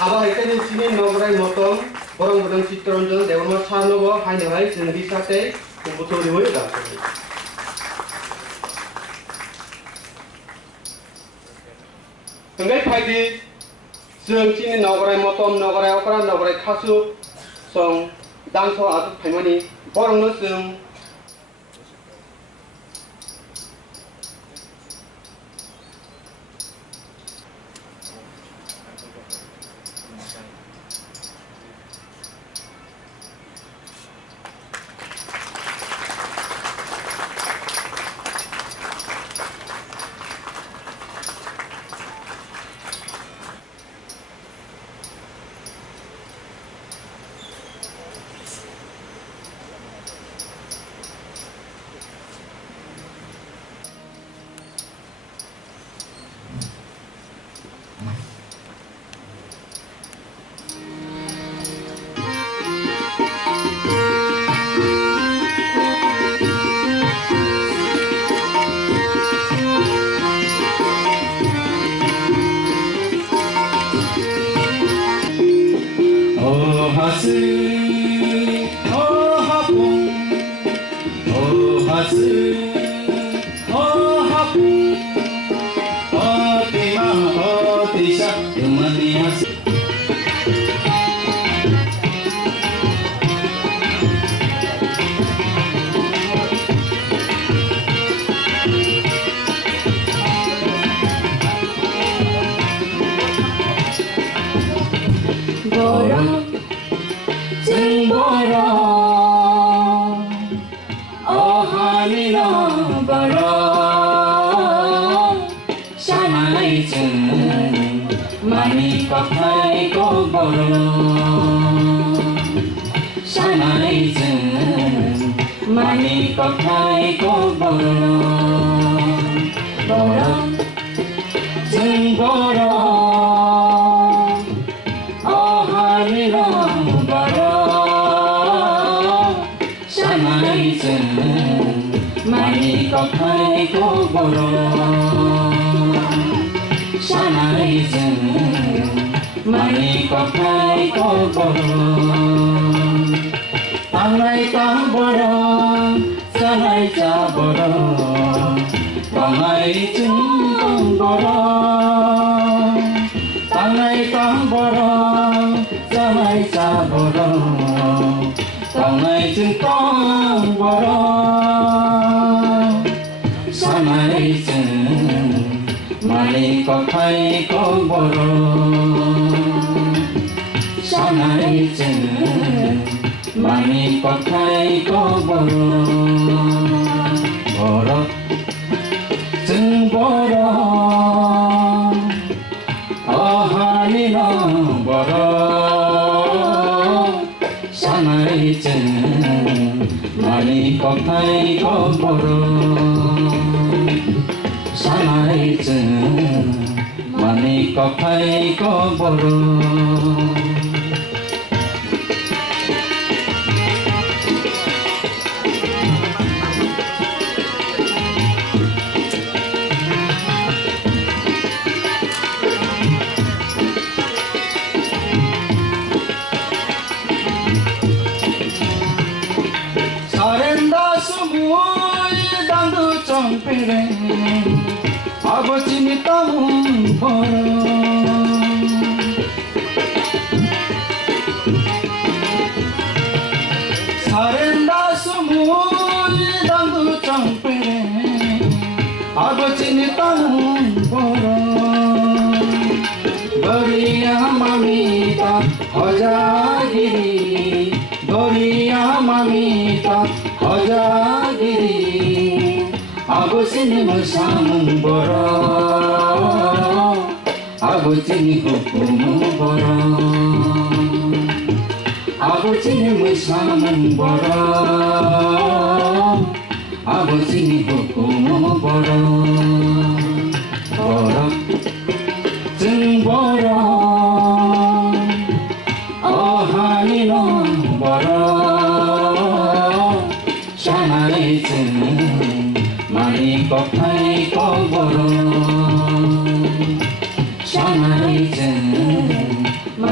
아바 할때는 Chini 너그라이 모tom 보랑 치트런전 내원마 차노버 하이너하이 증비사테 공부토리모이 다스니 Hinggai paidi जों Chini 너그라이 모tom 너그라이 오크라 너그라이 카수 성 danso atu paimani borongno जों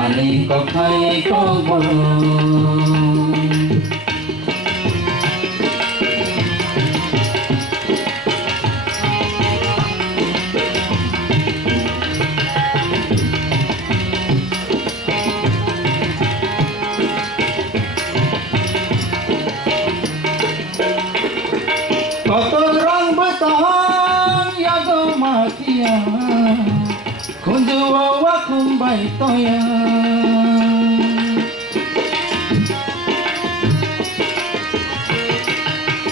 Mani ko khai ko boro Kotorang betang ya go makia kunduwa wa kumbai toya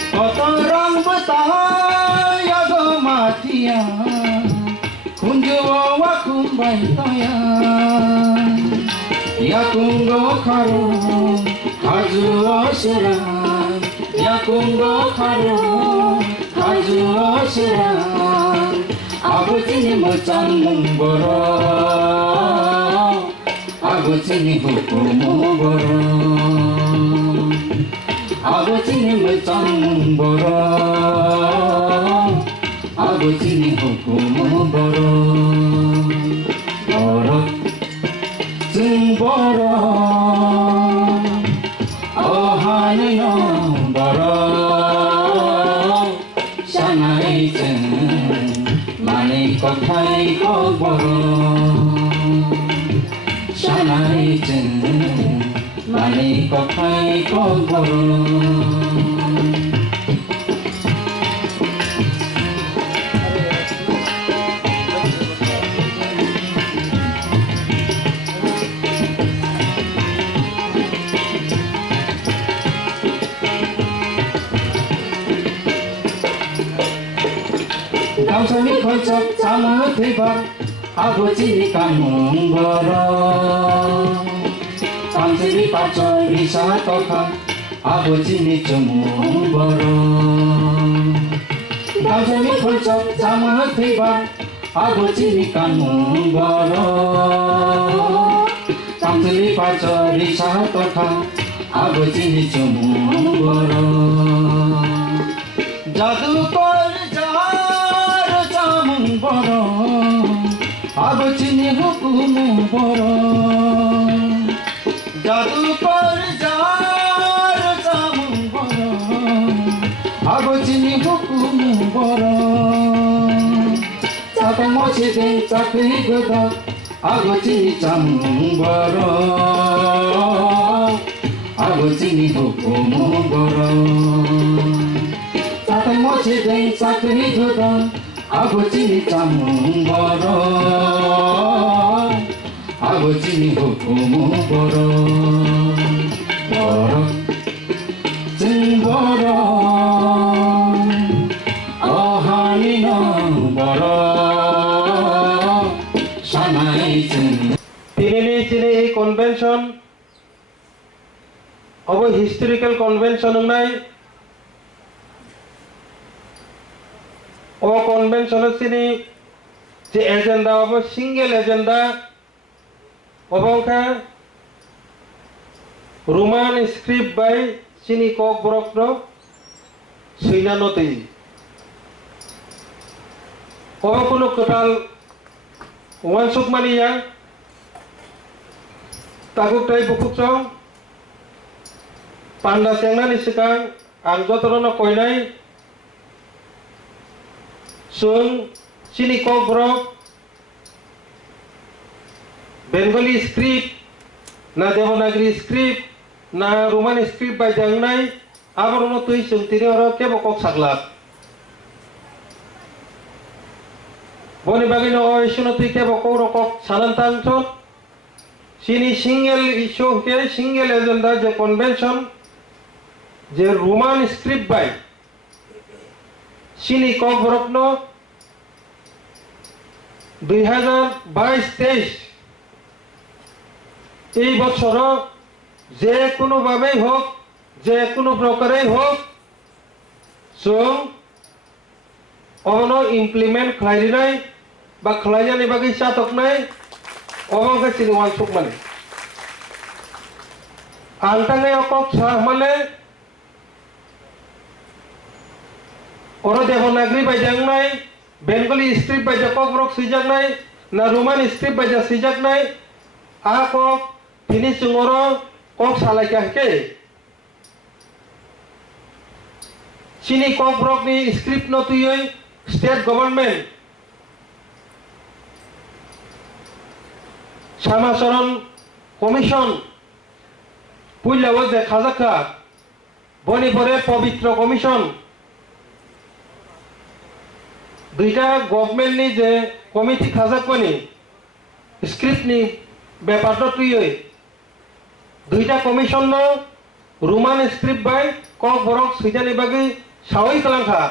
Kotorang betang ya go makia kunduwa wa kumbai toya ya kungo kharu hazu osran ya kungo kharu hazu osran abuchini mochang mungboro abuchini hukumu boro abuchini mochang mungboro abuchini hukumu boro boro jing boro ohaniyo boro shanai jing mani ko khai ko boro shanai jing mani ko khai ko boro Kamsani konsep sama tiba abuchini kamung boro kamsani paco bisa toka abuchini cemung boro kamsani konsep sama tiba abuchini kamung boro kamsani paco bisa toka abuchini cemung boro jadu kor boro abuchini hukumu boro jadu kor jar jamu boro abuchini hukumu boro chata mochi den chakri goda abuchini jamu boro abuchini hukumu boro chata mochi den chakri goda abuchini jamu boro abuchini hukumu boro boro jing boro ohanino boro shanai jing Chini Chini convention of a historical convention nai O convention sini the agenda of a single agenda of Roman script by Chini Kok Brokno Sinanoti Okono Kotal One Sukmania Takuk Tai Bukuk Panda Sengnan Isikang Angjotorona Koinai Sung Chini Kok Brok Bengali script na Devanagari script na Roman script by Jangnai Abarono Tui Sung Tiri Oro Kebo Kok Saglap Boni Bagino O Ishuno Tui Kebo Kok Sanantang Chot Chini single issue ke single agenda je convention je Roman script by Chini Kok Brokno 2022-23 এই বছর যে কোনো ভাবেই হোক যে কোনো প্রকারেই হোক song অনো implement খাইরি নাই বা খাইজানি বাকি চাতক নাই অবংকে চিনিওয়ান সুক মানে আলটাঙ্গে অকক সাহ মানে ওর দেবনাগরি বাইজাং নাই বেঙ্গলি স্ক্রিপ্ট বাইজা কক ব্রক সিজাক নাই না রোমান স্ক্রিপ্ট বাইজা সিজাক নাই kok tini sungoro kok salaikan ke sini kok brok ni script no tuyoi state government Samasaran commission puila wajah Khlaijakha boni pore pavitra commission দুইটা গভর্নমেন্ট নি যে committee Khlaijakha ni script নি ব্যাপারটা তুই দুইটা commission নো Roman script by Kokborok সুইজানি বাগি সাওই কালাংখা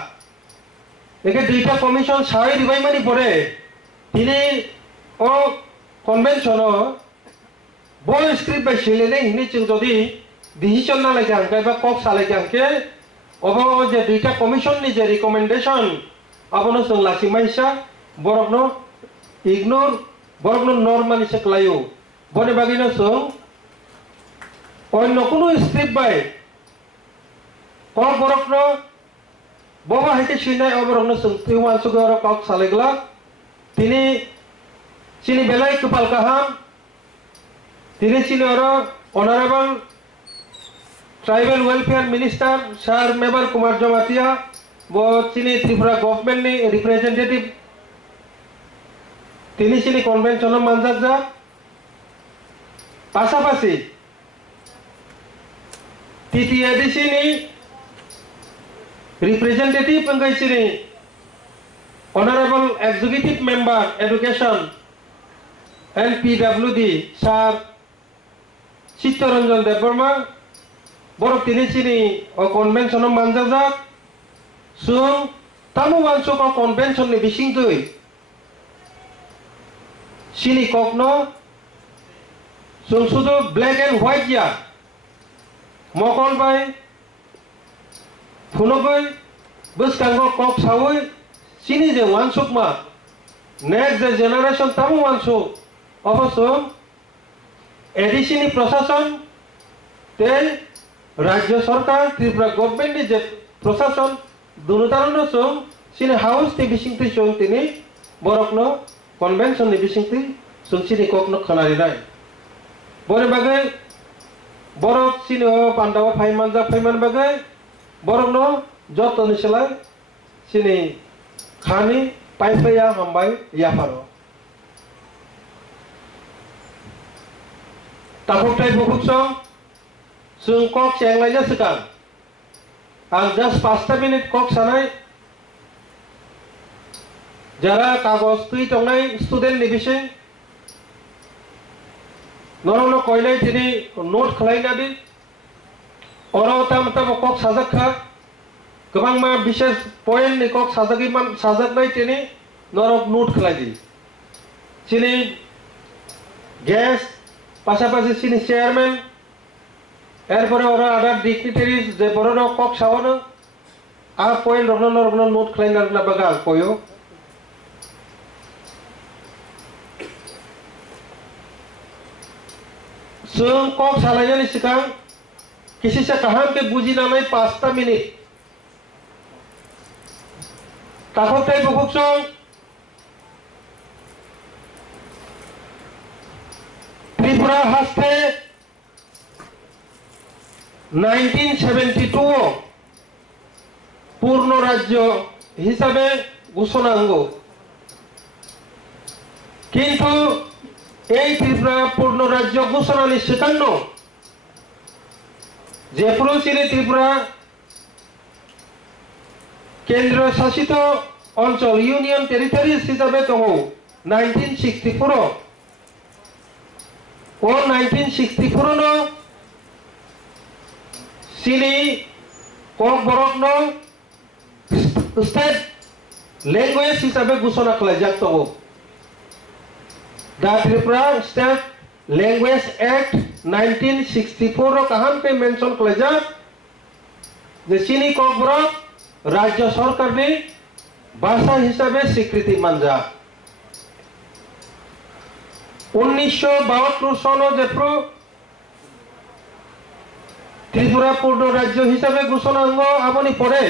একে দুইটা কমিশন সাওই রিবাই মানি পরে তিনি ও কনভেনশন বল স্ক্রিপ্ট বাই সিলেনে হিনি চিং যদি ডিসিশন না লাগে আনকে বা কক সালাই আনকে অব যে দুইটা কমিশন নি যে recommendation abano sung lasi maisa borokno ignore borokno normally se klayo bone bagino sung onno kono script bai ko borokno boba hite sinai oborokno sung tiwan sugaro kok salegla tini sini belai kepal kaham tini sini oro honorable tribal welfare minister sir member Kumar Jamatia वो चीनी Tripura government ने representative তিনি চিনি convention মানজাত যা পাশাপাশি তৃতীয় এডিসিনি representative পঙ্গাইছিনি honourable executive member education NPWD sir Chittaranjan Debbarma বড় তিনি চিনি ও কনভেনশন মানজাত যা সুং tamu wanso ko convention ni bising tui sini kokno sung sudo black and white ya mokol bai phuno bai bus kango kok sawoi sini je wanso ma next the generation tamu wanso oboso edisini প্রশাসন te rajya sarkar tripura government ni je প্রশাসন দুনুতারনো song সিনে house তে বিসিংতি song তিনি বরকনো convention নি বিসিংতি song সিনে kokno খানারি নাই বরে বাগে বরক সিনে পান্ডাও ফাইমান বাগে বরকনো যত নিসলাই সিনে খানি পাইপায়া হামবাই ইয়াফারো তাকোটাই বহুত সং সং কক চেংলাইজা সেকান আর জাস্ট 5 মিনিট কক সানাই যারা কাগজ তুই টংনাই স্টুডেন্ট নিবিসে নরনো কইলাই তিনি নোট খালাইনাদি অরতা মতব কক সাজাখা গোবাং মা বিশেষ পয়েন্ট নি কক সাজাগিমান সাজাকনাই তিনি নরক নোট খালাইদি চিনি গ্যাস পাশাপাশি চিনি চেয়ারম্যান এরপরে ওরা আদার ডিগনিটারিজ যে বড় কক সাওয়ানো আর পয়েন্ট রগ্ন নোট খালাইনার না বাগা কয়ো সুং কক সালাইয়ানি সিকাং किसी से कहां पे बुझी ना नहीं 5 मिनिट তাকতে বহুকসং ত্রিপুরা হাসতে 1972 পূর্ণ রাজ্য হিসাবে ঘোষণাঙ্গ কিন্তু এই ত্রিপুরা পূর্ণ রাজ্য ঘোষণা নিশ্চিতান্ন যে পুরোচিনি ত্রিপুরা কেন্দ্র শাসিত অঞ্চল ইউনিয়ন টেরিটরিজ হিসাবে দङ 1964 ও 1964 नो सिनी কক বরক नो स्टेट लैंग्वेज हिसाबै घोषणा खालायजाक दङ दा त्रिपुरा स्टेट लैंग्वेज एक्ट 1964 रो काहाम पे मेंशन खालायजाक जे सिनी কক বরক राज्य सरकार ने भाषा हिसाब से स्वीकृति मानजा 1972 सन जेप्रो त्रिपुरा पूर्ण राज्य हिसाब से घोषणा अंग आबनी पड़े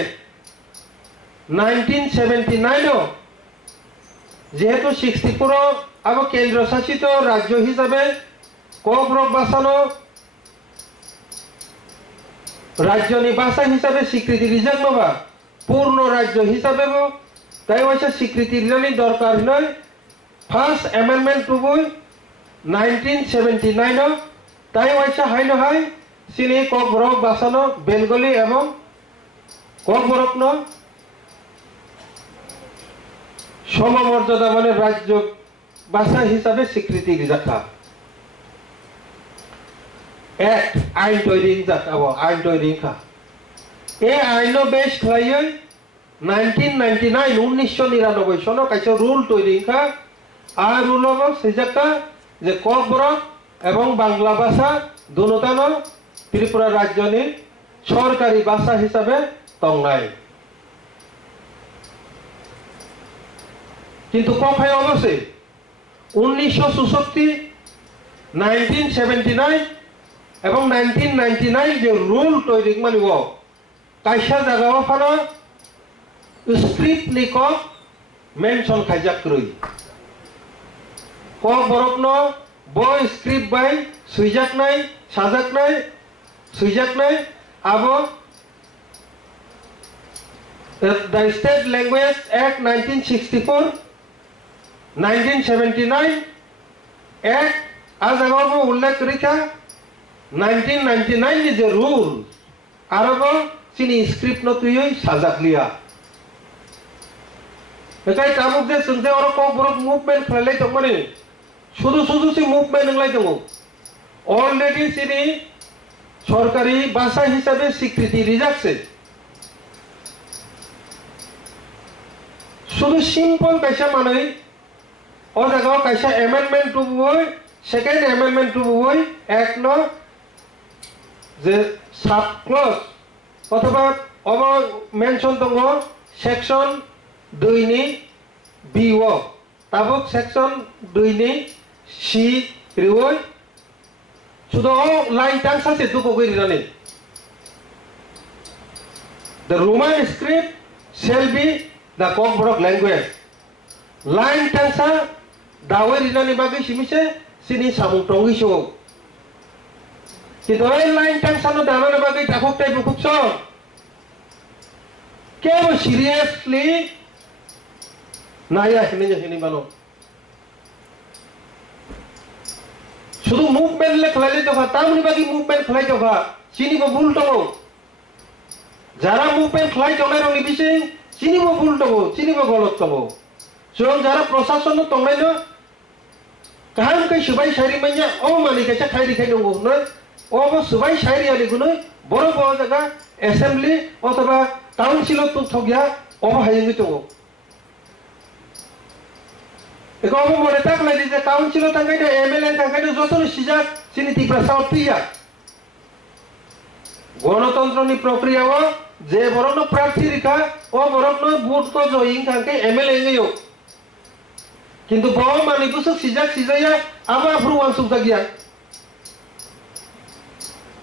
1979 जेहेतु 64 अब केंद्र शासित राज्य हिसाब से ককব্রক বাসানো রাজ্যনি ভাষা হিসাবে স্বীকৃতি রিজার্ভ নবা পূর্ণ রাজ্য হিসাবে তাই হচ্ছে স্বীকৃতি রিজানি দরকার নয় ফার্স্ট অ্যামেন্ডমেন্ট টু বই 1979 তাই হচ্ছে হাই নহাই চিনি ককব্রক বাসানো বেঙ্গলি এবং ককব্রক ন সমমর্যাদা মানে রাজ্য ভাষা হিসাবে স্বীকৃতি রিজাখা এক আইন তৈরি যাকাবো আইন তৈরি খা এই আইন বেশ খাইয়ে 1999 সন কাছে রুল তৈরি খা আর রুল হবো সেজাকা যে ককব্রক এবং বাংলা ভাষা দুটান ত্রিপুরা রাজ্যনি সরকারি ভাষা হিসাবে তংনাই কিন্তু কখাই অবশ্যই 1964 1979 এবং 1999 যে রুল তৈরি মানিব কাইসা জায়গাও ফানো স্ক্রিপ্ট নিক মেনশন খাইজাক রই ককব্রক বই স্ক্রিপ্ট বাই সুইজাক নাই আবো the State Language Act 1964 1979 Act as above উল্লেখ রেখা 1999 is a rule আরব চিনি স্ক্রিপ্ট ন তুই সাজাক লিয়া একাই তাবুক যে শুনতে ওর ককব্রক মুভমেন্ট ফেলাই তো মানে শুধু সি মুভমেন্ট নলাই তো অলরেডি চিনি সরকারি ভাষা হিসাবে স্বীকৃতি রিজাকছে শুধু সিম্পল কাইসা মানে ও জায়গায় কাইসা অ্যামেন্ডমেন্ট টু বই সেকেন্ড অ্যামেন্ডমেন্ট টু বই এক ন যে সাব ক্লজ অথবা অব মেনশন দङ সেকশন 2 नि বি ও তাবক সেকশন 2 नि সি রিওই শুধু line টাংসাছে দুকো গইরানি the Roman script shall be the Cockbrook language line tangsa dawe rinani bagi simise sini samung tongiso কিন্তু এই লাইন টাংসানো দানানে বাকি টাকুক টাই বুকুকছ কেউ সিরিয়াসলি নাইয়া হিনি বানো শুধু মুভমেন্ট লে খেলাইলে দফা তামনি বাকি মুভমেন্ট খেলাই দফা চিনিব ভুল তো যারা মুভমেন্ট খেলাই জনাই রঙি বিছে চিনিব ভুল তো চিনিব গলত তো जों যারা প্রশাসন তংনাই ন কাহাম কে সুবাই সাইরি মাইয়া ও মালিকাচা খাইরি খাই দङ ন ও সুবাই সাইরি আলি গুনই বড় বড় জায়গা অ্যাসেম্বলি অথবা কাউন্সিল তো থগিয়া ও হাইঙ্গি দङ এগো মনে থাকলাই যে কাউন্সিল থাকাই এমএলএ থাকাই যত সিজা চিনি ত্রিপুরা সাউথ পিয়া গণতন্ত্রনি প্রক্রিয়াও যে বরণ প্রার্থী রেখা ও বরণ ভোট তো জয়িং থাকে এমএলএ গেও কিন্তু বড় মানি বুঝো সিজাইয়া আবার ভ্রুয়ান সুবিধা গিয়া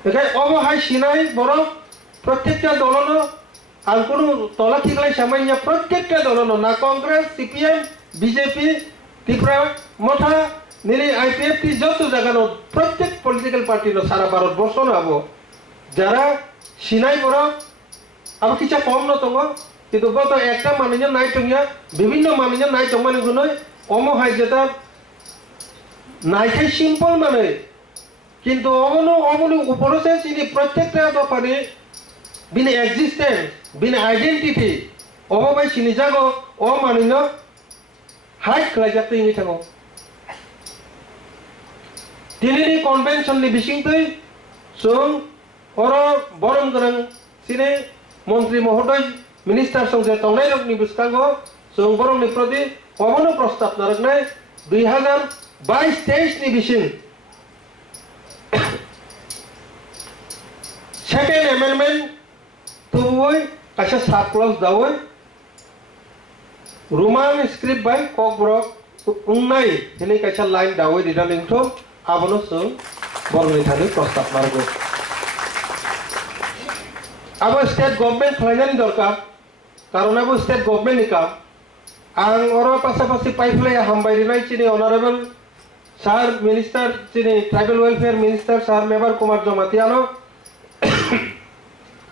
এখানে অবহাই সিনাই বড় প্রত্যেকটা দলন আর কোনো তলা ঠিকলাই সামান্য প্রত্যেকটা দলন না কংগ্রেস সিপিএম বিজেপি ত্রিপুরা মথা নিলি আইপিএফটি যত জায়গানো প্রত্যেক পলিটিক্যাল পার্টি সারা ভারতবর্ষ নাবো যারা সিনাই বড় আবার কিছু কম নতঙ্গ কিন্তু গত একটা মানুষ নাই টঙ্গিয়া বিভিন্ন মানুষ নাই টঙ্গানি গুনই অমহাই যেটা নাইখাই সিম্পল মানে কিন্তু অমনি উপরসে চিনি প্রত্যেকটা দফারে বিন এক্সিস্টেন্স বিন আইডেন্টিটি অবাই চিনি যাগো ও মানিন হাইট খাইজাকতে ইনি থাকো দিল্লি কনভেনশনनि बिसिंतै जों अर बरम गोनां सिने मन्त्री महोदय मिनिस्टार संगे तंनाय रकनि बिस्कांगो जों बरमनि प्रति अबनो प्रस्ताब नारगनाय 2022-23 नि बिसिं सेकेंड अमेंडमेंट तुबुय कासा साब क्लज दावै रोमान स्क्रिप्ट बाय ककब्रक उन्नाय हिनि कासा लाइन दावै दिदालिंथ आबनो जों बरमनि थाखाय प्रस्ताब नारगो अब स्टेट गवर्नमेंट खालायनायनि दरकार कारण अब स्टेट गवर्नमेंट नि काम आं अर पासापासि पाइपलाय हामबायरिनाय चिनि अनारेबल Sir Minister Chini Tribal Welfare Minister Sir Mebar Kumar Jomatiano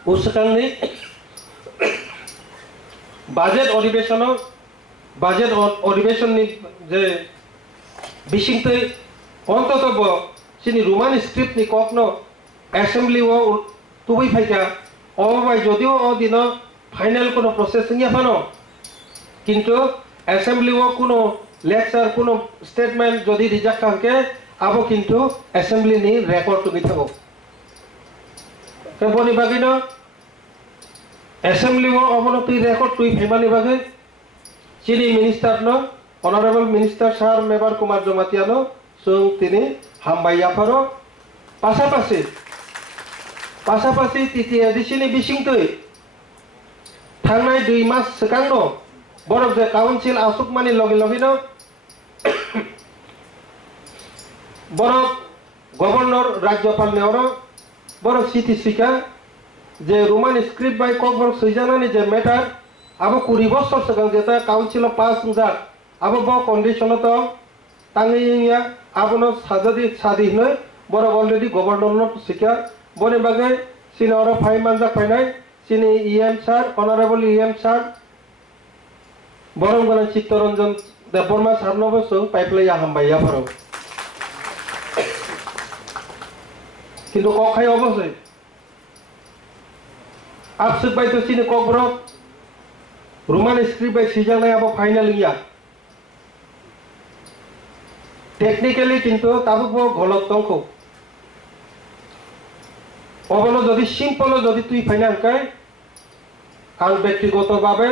Usakangni budget অধিবেশন যে বিশিংতে অন্তত চিনি রোমান স্ক্রিপ্ট নি কখনো অ্যাসেম্বলি ও তুবই ফাইকা অবাই যদিও দিন ফাইনাল কোনো প্রসেস নিয়ে ফানো কিন্তু অ্যাসেম্বলি ও কোনো লেকচার কোনো স্টেটমেন্ট যদি রিজেক্ট থাকে আবো কিন্তু অ্যাসেম্বলি নি রেকর্ড তুমি থাকো বনি বাগিন অ্যাসেম্বলি ও অবনতি রেকর্ড তুই ফেমানি বাগে চিনি মিনিস্টার ন honourable minister sir Mevar Kumar জমাতিয়ানো সং তিনি হামবাইয়াফারো পাশাপাশি তৃতীয় এডিশনে বিশিংতই থাংনাই 2 মাস সেকাংন বরফ যে কাউন্সিল আসুকমানি লগে লগিন বরফ গভর্নর রাজ্যপাল নেওর বরফ সিটি শিকা যে রোমান স্ক্রিপ্ট বাই কবর সইজানানি যে ম্যাটার আবো 20 বছর সেকাং যেটা কাউন্সিল পাস যাক আবো ব কন্ডিশন তো তাঙ্গিয়া আবনো সাদি নয় বড় অলরেডি গভর্নর শিকা বনে বাগে সিনর ফাই মানজা ফাইনাই সিনি EM sir honourable EM sir বরং চিত্তরঞ্জন দেববর্মা স্যার নবসং পাইপলাইয়া হামবাইয়া ফারো কিন্তু কখাই অবশ্যই আপসুক বাই তো চিনি কবর রোমান স্ক্রিপ্ট বাই সিজানাই আবো ফাইনাল ইয়া টেকনিক্যালি কিন্তু তাবুক গলত দংখো অবলো যদি সিম্পল যদি তুই ফাইনালকাই আং ব্যক্তিগতভাবে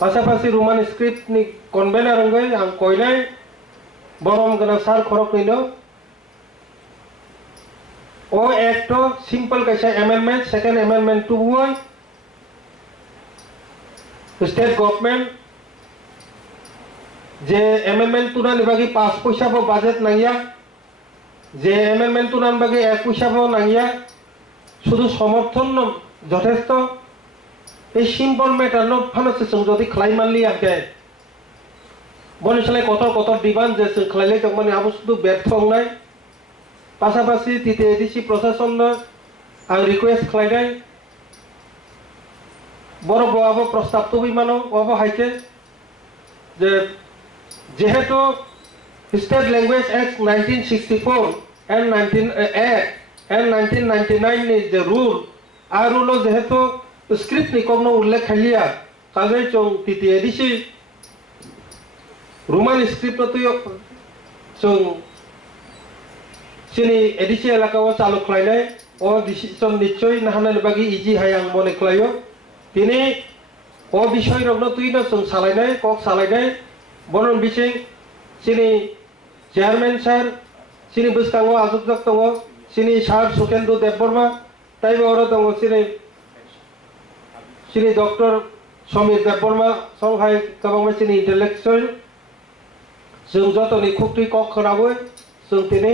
পাশাপাশি রোমান স্ক্রিপ্ট নি কনভেনার রঙ্গই আং কইনাই বরং গনা সার খরক নিল ও একটা সিম্পল কাইসা অ্যামেন্ডমেন্ট সেকেন্ড অ্যামেন্ডমেন্ট টু বই স্টেট গভর্নমেন্ট যে অ্যামেন্ডমেন্ট তুনা নিবাগি 5 পয়সা বাজেট নাইয়া যে অ্যামেন্ডমেন্ট তুনা নিবাগি 1 পয়সা নাইয়া শুধু সমর্থন যথেষ্ট এই সিম্পল ম্যাটার ন ফানসে যদি খাই মানলি আগে বনিসালাই কত ডিমান্ড যে খাইলে মানে আবু শুধু ব্যর্থ নাই পাশাপাশি তৃতীয় এডিসি প্রশাসন আং রিকোয়েস্ট খাইনাই বড় বড় প্রস্তাব তো বিমানো অব হাইকে যে যেহেতু state language act 1964 and 1999 ni the rule a rule যেহেতু স্ক্রিপ্ট নি কোনো উল্লেখ খাইয়া কাজে চং তৃতীয় এডিসি রোমান স্ক্রিপ্ট তুই চং চিনি এডিসি এলাকাও চালু খাইনাই ও ডিসিশন নিশ্চয় নাহানার বাকি ইজি হাই আং মনে খাইও তিনি ও বিষয় রগ্ন তুই না চং সালাইনাই কক সালাইনাই বনন বিচিং চিনি চেয়ারম্যান স্যার চিনি বুঝতাঙ্গো আজুকজক দङ চিনি স্যার সুকেন্দু দেববর্মা তাইবো ওরা দङ চিনি ডক্টর সমীর দেববর্মা সংহাই गोबां চিনি ইন্টেলেকচুয়াল जों যতনি খুবটি কক খনাবই जों তিনি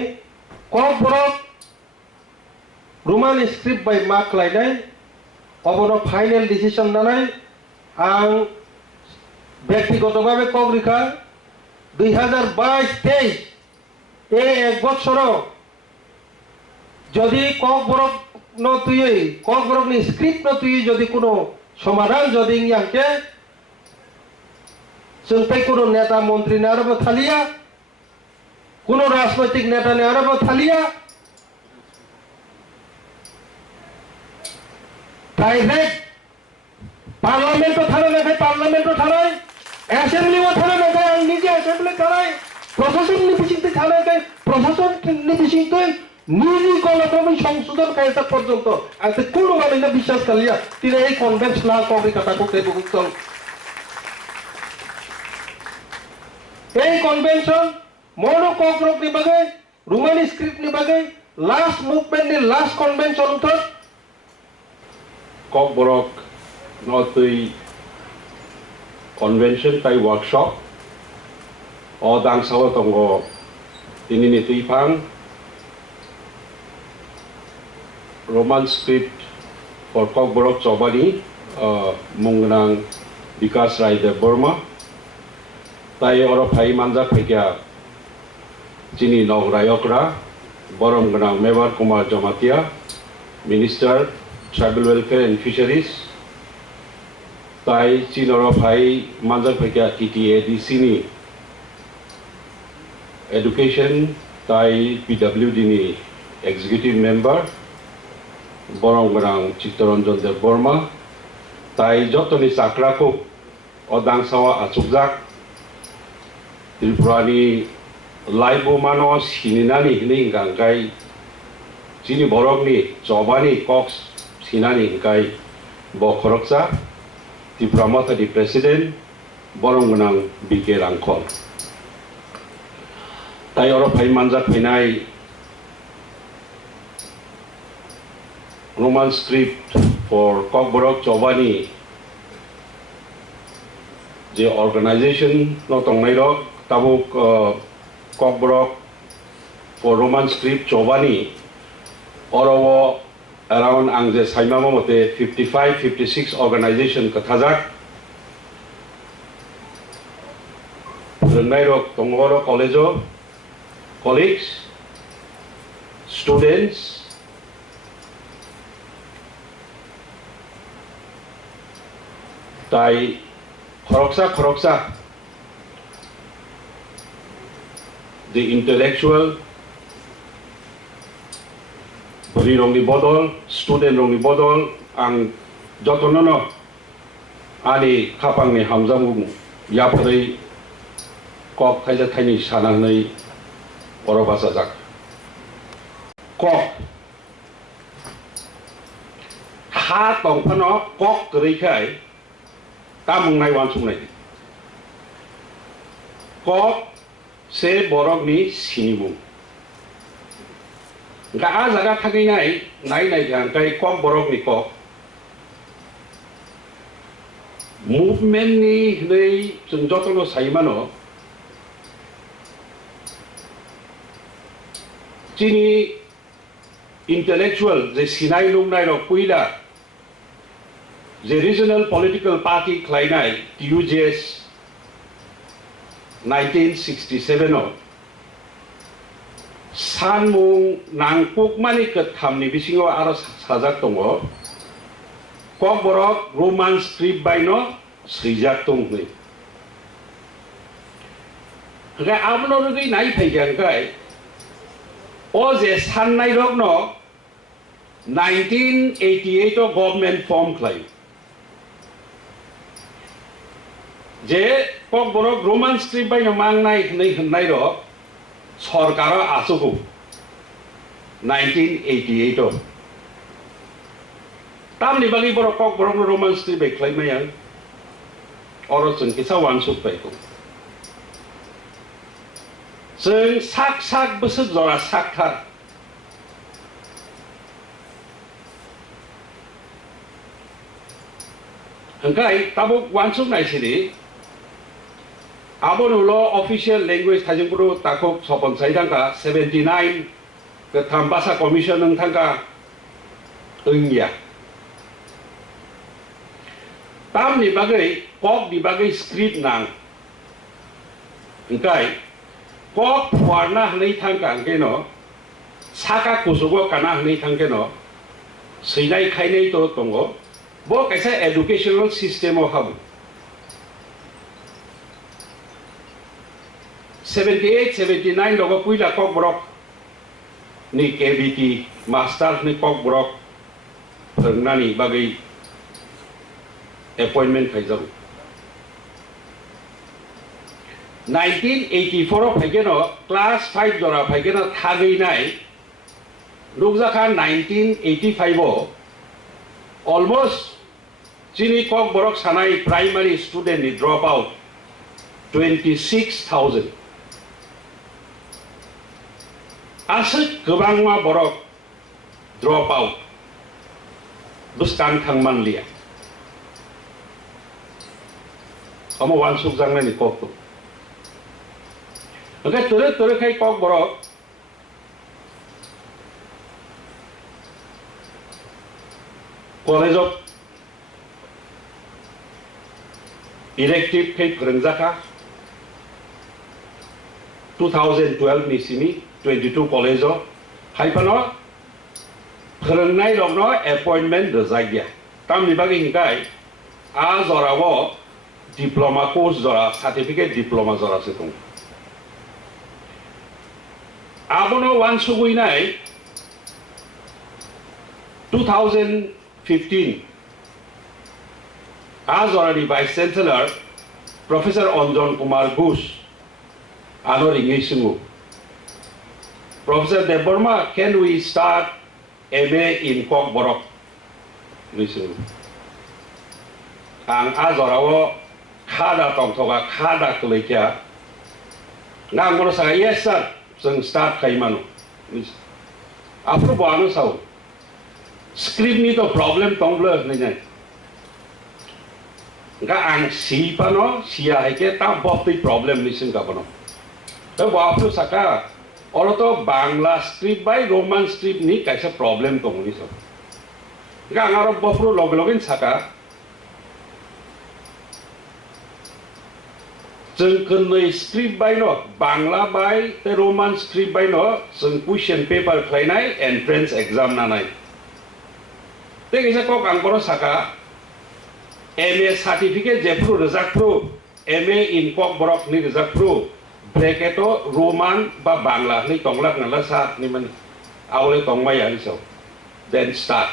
কক বরক রোমান স্ক্রিপ্ট বাই মার্ক লাইনাই অবনো ফাইনাল ডিসিশন নানাই আং ব্যক্তিগতভাবে কক রিখা 2022-23 এই এক বছর যদি কক বরক ন তুই কক বরক নি স্ক্রিপ্ট ন তুই যদি কোনো সমাধান যদি ইয়াকে जोंथाय কোনো নেতা মন্ত্রী নারব থালিয়া কোনো রাজনৈতিক নেতা নারব থালিয়া প্রাইভেট পার্লামেন্ট থানা না পার্লামেন্ট থানা অ্যাসেম্বলি থানা না নিজে অ্যাসেম্বলি থানা প্রশাসন নিবিশিতে থানা প্রশাসন নিবিশিতে নিজি গণতন্ত্র সংশোধন কায়দা পর্যন্ত আজকে কোনো মানুষ বিশ্বাস কালিয়া তিনি এই কনভেন্স না কবি কথা করতে বুঝতো এই কনভেনশন মনো কগ্রক নিবাগে রোমান স্ক্রিপ্ট নিবাগে লাস্ট মুভমেন্ট নি লাস্ট কনভেনশন তো কক বরক নতুই কনভেনশন তাই ওয়ার্কশপ ও দাংসাও দङ তিনি নি তুইফাং Roman script for Kokborok চবানি মুংনাং বিকাশ রায় দেববর্মা তাই ওর ফাই মানজা ফাইকা Chini Nograyokra, Borom Ganang Mevar Kumar Jamatia, Minister, Tribal Welfare and Fisheries, Tai Chinoropai Manjapaka TTA Sini, Education, Tai PWD ni Executive Member, Borom Ganang Chitaranjan Dev Burma, Tai Jotoni Sakrako, Odang Sawa Atsukzak, Tripura ni Laibo Mano Sinani Hingangkai, Chini Borogni, Jobani Cox Sinani Hingai, Bokoroksa, Tripura Mata di President, Borom Ganang BK Rangkol. Tai Oro Pai Manjak Pinai Roman script for Kokborok Jobani, the organization not only Tabuk Kokborok for Roman script Jobani, Orowo around Angze Saimamote 55-56 organization Katazak, Nairo Tongoro College, colleagues, students, Tai Khoroksa, the intellectual, Buri Rongi Bodol, student Rongi Bodol, ang Jotonono, Ani Kapang ni Hamzamung, Yapari, Kok Khlaijakha Sananai, Orobasazak. Kok Ha Tong Pano, Kok Rikai, Tamung Nai Wan Sung Nai. Kok Se Borogni Sinimung. Ga Zaga Taki Nai, Nai Jankai, Kok Borogni Kok. Movement ni Nei Junjotono Saimano. Chini intellectual, the Sinai Lungnai of Puida, the regional political party Khlainai, TUJS 1967 Sanmung Nangpuk Manikat Hamni Bisingo Aras Hazak Tongo, Kokborok Roman script by no Srijak Tongni. Abno Nai Payankai. Oze Sanai Rogno 1988 government form claim. Je Kokborok Roman script by Namang Nairo Sorkara Asuku 1988. Tam ni bagi borok Kokborok Roman script by claim yan. Orosun kisa wansuk pa ito. Seng sak besut zora sakar. Hengkai tabuk wansuk nai sini. Abon ulo official language tajengpuru takuk sopon saidangka 79 ke Tambasa Commission ng tangka engya. Tam ni bagai kok di bagai script nang. Hengkai Kok warna ni tangkang keno, saka kusugo kana ni tangkeno, sinai kainai to tongo, bo kaisa educational system of habu. 78, 79 logo puila kok brok, ni KBT master ni kok brok, nani bagai appointment kaisau. 1984 Pageno, class 5 Dora Pageno Taginai, Lugzaka 1985, almost Chini Kok Borok Sanai primary student drop out 26,000. Asik Kebangma Borok drop out. Buskan Kangman Lia. Kamu wansuk zangna ni Kok. Okay, turut kai Kok Borok. College of Elective kai Khlaijakha. 2012 ni sini 22 college o haipano phorongnai rokno appointment rojak dia tamni bagi hingkai a jorawo diploma course jora certificate diploma jora setung abono wan suguinai 2015 a jorani vice chancellor Professor Anjan Kumar Ghosh anor ingisingu Professor Deborma, can we start MA in Kok Borok? Ingisingu ang a jorawo khada tongthoga khada Khlaijakha ngang mono sa yes sir जों start खाइमानो after Bhavano sao script ni to problem tongble नहीं nga ang si pano siya heke ta bopti problem nisin ka pano to baplu saka olo to Bangla script by Roman script ni kaisa problem tong ni so nga ngaro bopru login saka जों खोन्नै script by no Bangla by the Roman script by no जों question paper खालायनाय entrance exam नानाय ते किसा को कांगबरो साका MA certificate जेफ्रु रजाकफ्रु MA in Kok Borok ni रजाकफ्रु ब्रेकेटो Roman बा Bangla ni तंगलाक नाला सात नि माने आवले तंगबाय आरि सो then start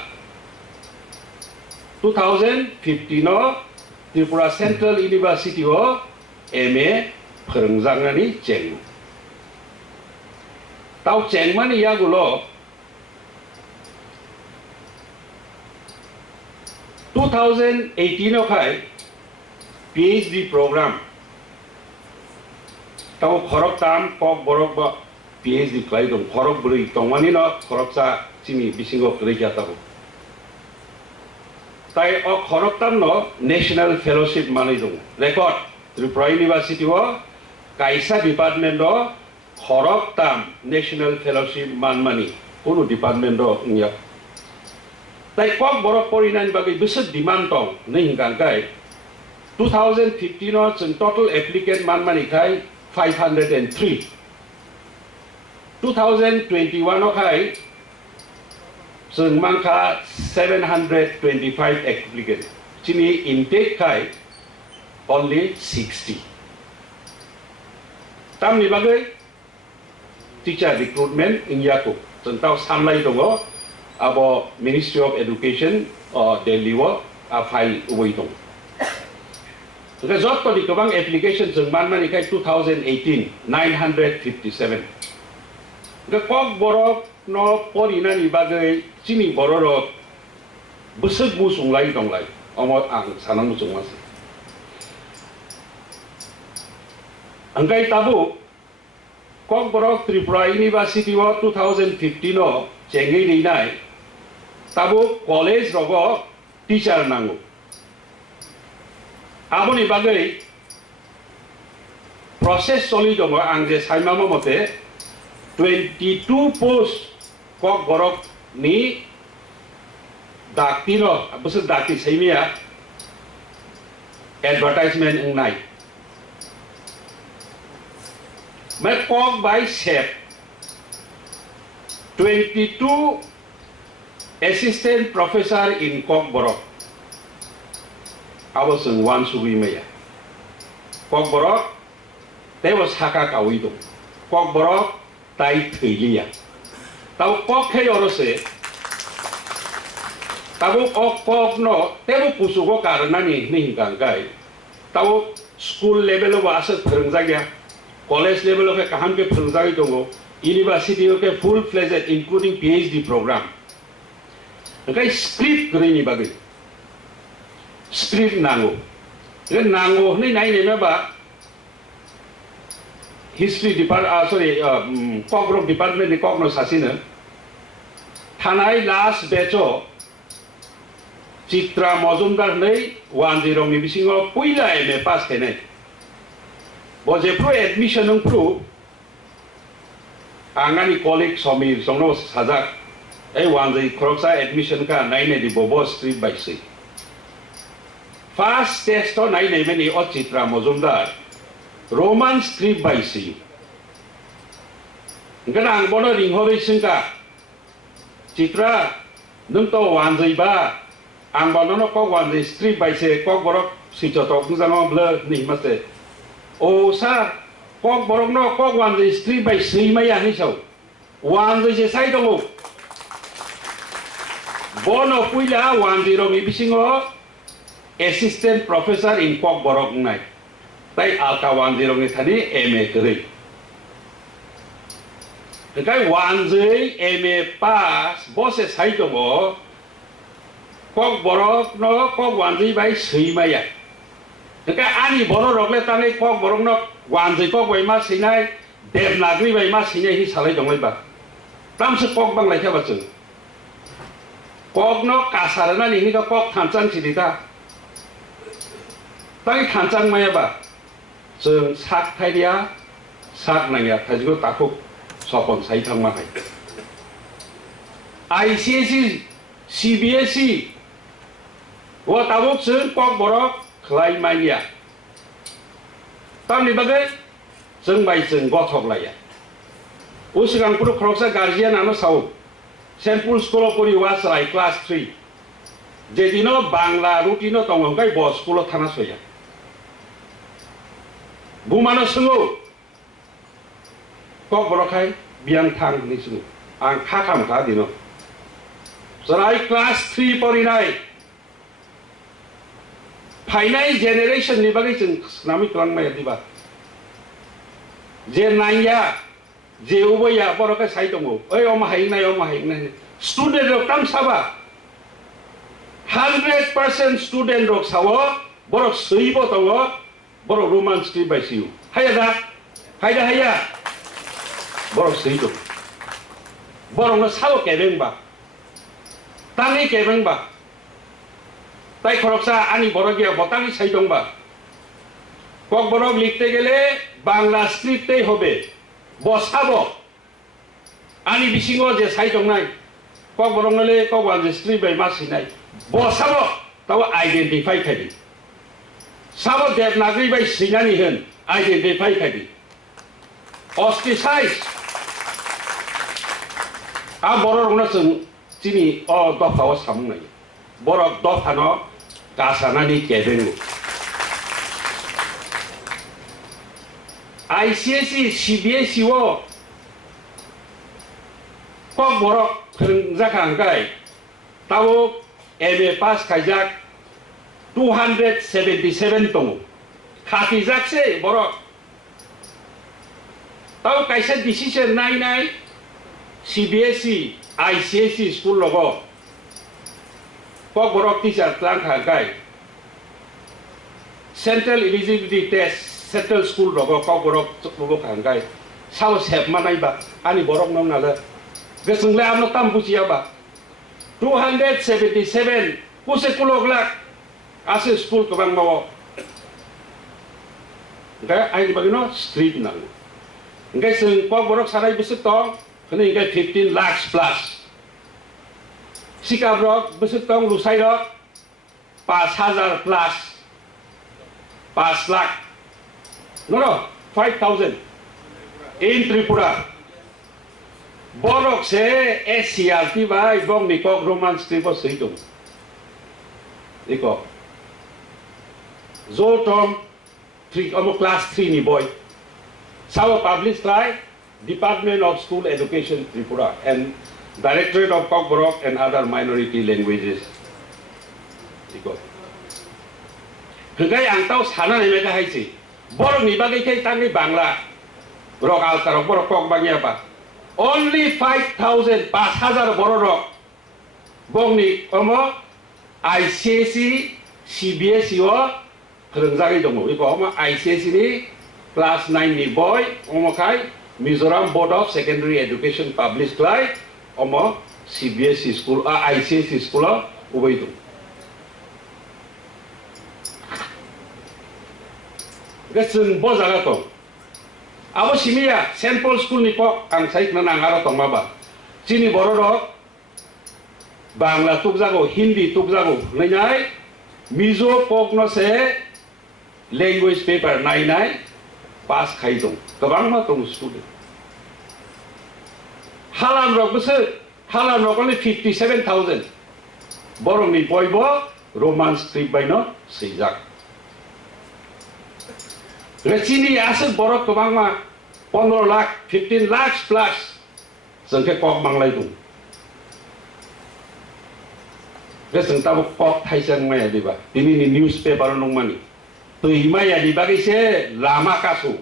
2015 no Tripura Central University ho MA Khorang Cheng. Tau Cheng mani yagulo 2018 okai PhD program. Tau Khorang tam Kok Borok ba PhD klai dong Khorang beri tongmani no Khorang sa Chini bisingo Khlaijakha tabu. Tai o Khorang tam no National Fellowship mani dong record Tripura University ho kaisa department do Khorang tam National Fellowship manmani kono department do ngya tai Kok Borok porinan bagi besar demand tong nei hingkai 2015 no total applicant manmani kai 503 2021 no kai mangka 725 applicant Chini intake kai only 60. Tam ni bagai teacher recruitment in Yaku. Tentang samlai dongo abo Ministry of Education Delhi wo file uwitong. Result to di kabang application jengman manikai 2018 957. The Kok Borok no porina ni bagai Chini bororo besek busung lai dong lai. Amot ang sanang busung masih. Angkai tabu Kok Borok Tripura University wo 2015 no chengi dinai tabu college rogo teacher nangu aboni bagai process soli dongo angje saimama mote 22 post Kok Borok ni dakti no abus dakti saimia advertisement ngai मैं Kok by SEP 22 assistant professor in Kok Borok I was in one sugi meya Kok Borok there was haka kawido Kok Borok tai thuilia tau Kok khe orose tau Kok no tebu pusugo karna ni hingkai tau school level wa asat phrungjagya college level of a kaham ke phunjai dongo university of a full fledged including PhD program okay script grini bagai script nango nango ni nai ne ba history department Kok Borok department ni Kok no sasina thanai last batch o Chitra Majumdar nei 10 ni bisingo puila MA pass kenai Boje pro admission ng pro angani colleague Somir songno sajak wanjai Khorang admission ka naine di bobo street by say first test to naine meni o Chitra Majumdar Roman street by say Cái nàng bố nó đình hô với sinh cả Chitra nâng tô hoàn dây ba Ang bố nó có hoàn dây strip bài xe Có bố nó xì cho tổ cũng ra nó blur nỉ mà xe Ô sa Có bố nó có hoàn dây strip bài xì mà ya hay sao Hoàn dây xe say đông Bố nó quý là hoàn dây rộng ý sinh hô Assistant Professor in Kok Borok này Tay alka hoàn dây rộng ý thani MA kiri cái hoàn dưới MA pass boss sai cho bố có bố nó có hoàn dưới bài suy mà vậy cái anh bố nó rồi lên tay có bố nó hoàn dưới có bài mà suy này đẹp là cái bài mà suy này thì sao lại giống vậy bà tam sự có bằng lại theo bà chừng có nó cả sao nó này có tham trang gì ta tay tham trang mà bà chừng sát thay đi á sát này à thay cho ta khúc 서번 사이탕만 할 때. ICSE, CBSE, 와 다복슨 꼭 보러 클라이마이야. 땀이 바게 정바이슨 고톡라야. 우시강 프로 크록사 가르지안 아노 사우. 샘플 스쿨로 뿌리 와스라이 클래스 3. 제디노 방라 루티노 동원가이 보 스쿨로 타나소야. 무마노 승우 Kok borok hai biang thang ni sunu ang khakam ka dino sarai class 3 porinai final generation ni bagai chung nami klang mai diba je nanya je ubaya borok ka sai tomo oi oma hai nai student rok tam saba 100% student rok sawo borok seibo tomo borok romance ti bai siu hayada borok seido borok no sao kebeng ba tangi kebeng ba tai khoroksa ani borok ya botangi saidong ba kok borok likhte gele bangla scriptei hobe bosabo ani bisingo je saidong nai kok borok nole kok wan je script bai ma sinai bosabo taw identify khadi sabo devnagri bai sinani hen identify khadi ostracize 아 borok na sung Chini dofa wa samung nai borok dofa no kasana ni kebeng ICSE CBSE wo kok borok Khlaijakha angkai tawo MA pass Khlaijakha 277 tong Khlaijakha se borok tawo kaisa decision nai CBSE, ICSE school logo, kok borok teacher tlang khagai, Central Eligibility Test, Central School logo kok borok logo khagai, sao sep manai ba, ani borok nong nala, gesung le amno tam pusia ba, 277, kuse kulok lak, ase school kabang mawo, gaya ai bagino street nang, gaya sung kok borok sarai besok tong. Kena 15 lakhs plus. Sikap rock besok tong lusai rock 5,000 plus. 5 lakh. No, 5,000. In Tripura. Borok se SCRT ba ibong ni kok romance tripo seitung. Iko. Zotom 3 class 3 ni boy. Sawa publish try Department of School Education Tripura and Directorate of Kok Borok and other minority languages. Iko. Hingga yang tahu sana ni mereka haisi. Borok ni bagi kita ni Bangla. Borok altar, borok Kok bagi apa? Only 5,000 5,000 borok. Bong ni omo ICSE CBSE wo Khlaijakha dong. Iko omo ICSE ni class 9 ni boy omo kai Mizoram Board of Secondary Education published like omo CBSE school ICSE school ubay itu. Kesun bos agak tu. Abo simia sample school ni kok ang saik na nangaro tong maba. Chini borok Bangla tukjago Hindi tukjago nai Mizo kok no se language paper nai pass khai dong. Kabang ma tong student. halam rok besar halam rok ni 57,000 borong ni boybo romance trip by no sejak Chini asal borok kebang ma 15 lakh 15 lakhs plus sengke kok manglai tu Keseng tahu kok Thailand maya di ba ini ni newspaper nong mani tu maya di bagi se lama kasu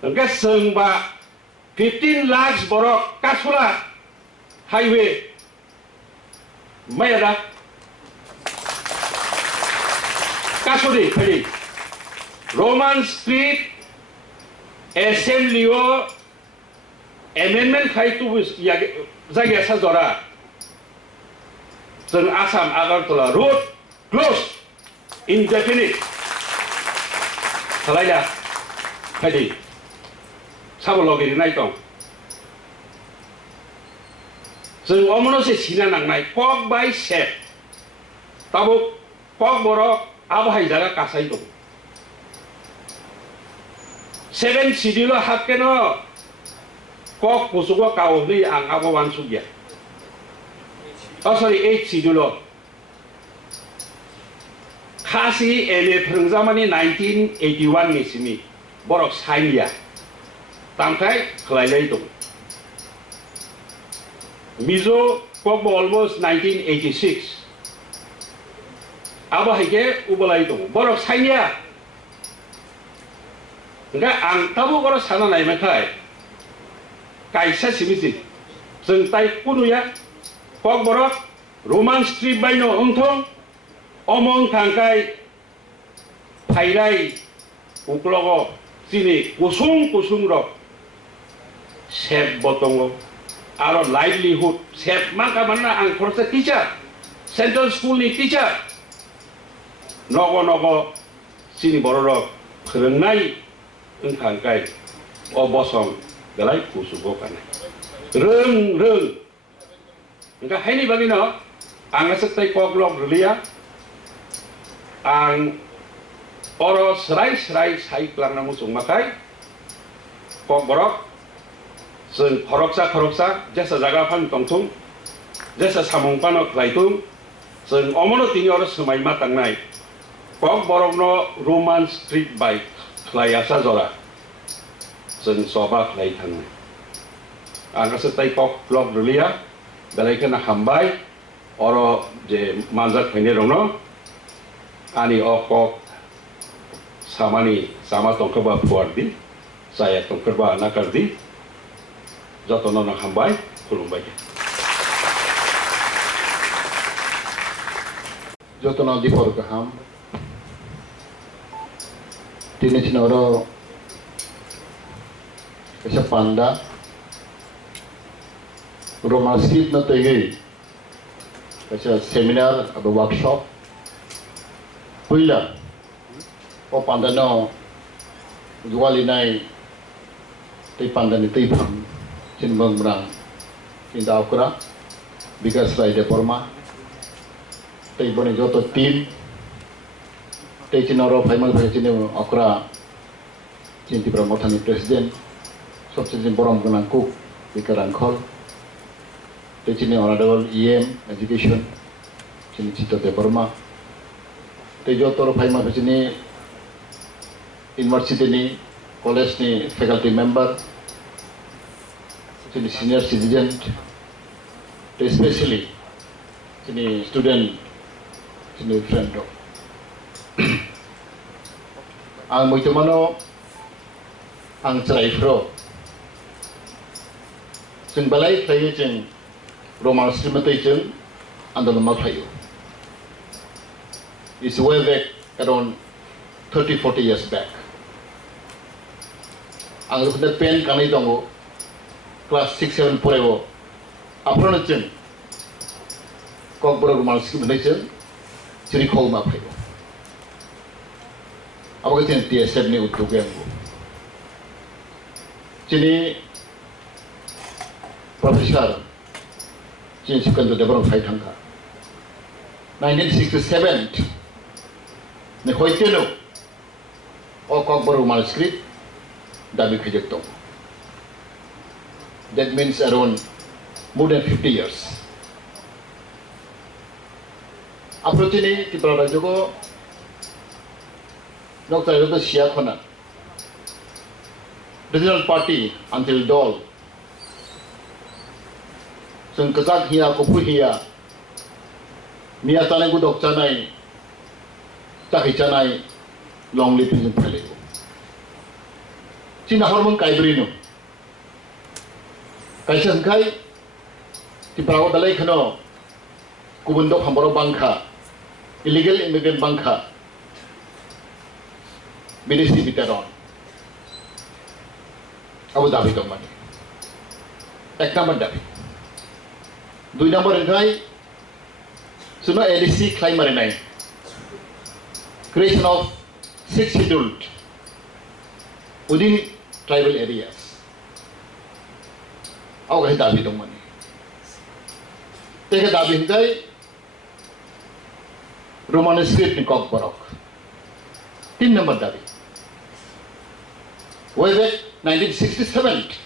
sengke seng ba 15 lakhs borok kasula highway maya dah kasuri kali Roman Street Assembly amendment khai tu jaga sajora Seng Assam Agartala road closed indefinite Khlaijakha kali sabologi nai tong Seng omono se China nang nai kok by set tabuk kok borok abahai jaga kasai tong 7 sidilo hakeno kok pusuko kau ni ang abawan sugya oh sorry 8 sidilo kasi ele perengzamani 1981 ni sini borok sainya tamkai Khlaijakha itu mizo kok almost 1986 abahai ke ubala itu borok sainya enggak ang tabu koro sana nai mekai kaisa simisi sentai kuno ya kok borok Roman Street by no untong omong tangkai thairai uklogo sini kusung rok sep botongo aro livelihood sep maka mana ang korsa teacher central school ni teacher nogo sini borok kerenai engkangkai obosong galai kusugo kana reng engka hai ni bagi no ang setai koglok relia ang oro serai sai klang namu sung makai kok borok sen khoroksa jasa jaga pan tongtung jasa samung panok laitung sen omono tini oro semai matang nai kok borok no Roman Street bike Khlaijakha zora sen soba Khlaijakha angka setai kok blog relia balai kena hambai oro je manjat phine rongno ani okok sama tongkeba fuardi saya tongkeba nakardi jotono na hambai khulumbai jotono di por kaham Tini Chinoro Kasa Panda Roman Street na tegi Kasa seminar atau workshop Puila O Panda no Juali nai Tei Panda ni tei pham Chin bang brang Kinda okra Bigas rai de porma Tei bone joto team Tei Chinoro Paimal Bhai Chini Okra Tripura Mothani President Sobsidi Borom Gunang Cook Bika Rangkhol Tei Chini Honorable EM Education Chini Chito De Burma Tei Jotoro Paimal Bhai Chini University ni College ni Faculty Member Chini Senior Citizen Tei Especially Chini Student Chini Friend Ang moitumano ang traifro jeng balai khlayo jeng Roman Street jeng andon makhlayo is way back around 30-40 years back ang rukna pen kanai tongo class 6-7 porego apron jeng kok boro Roman Street jeng ciri khol makhlayo apa kita yang TSM ni untuk yang Chini Profesor Chini sukan tu depan fight hangka 1967 ni hoite no o kok baru manuskrip dabi kejek tong that means around more than 50 years. Approach ini Tripura Rajya ko Dr. Dr. Shia Khona regional party until dol sung kazak hiya kopu hiya miya tane gu dok chanai takhi chanai long lip in phale China hormon kaibrino kaisa kai Tripura dalai khano kubun dok hambaro bangkha illegal immigrant bangkha Bidesi bitaron Abu Dhabi dong mani ek number dabi 2 number engai suno LEC claim marinai creation of 6 scheduled within tribal areas au gai dabi dong mani tega dabi engai Roman script ni kok borok 3 number dabi way back 1967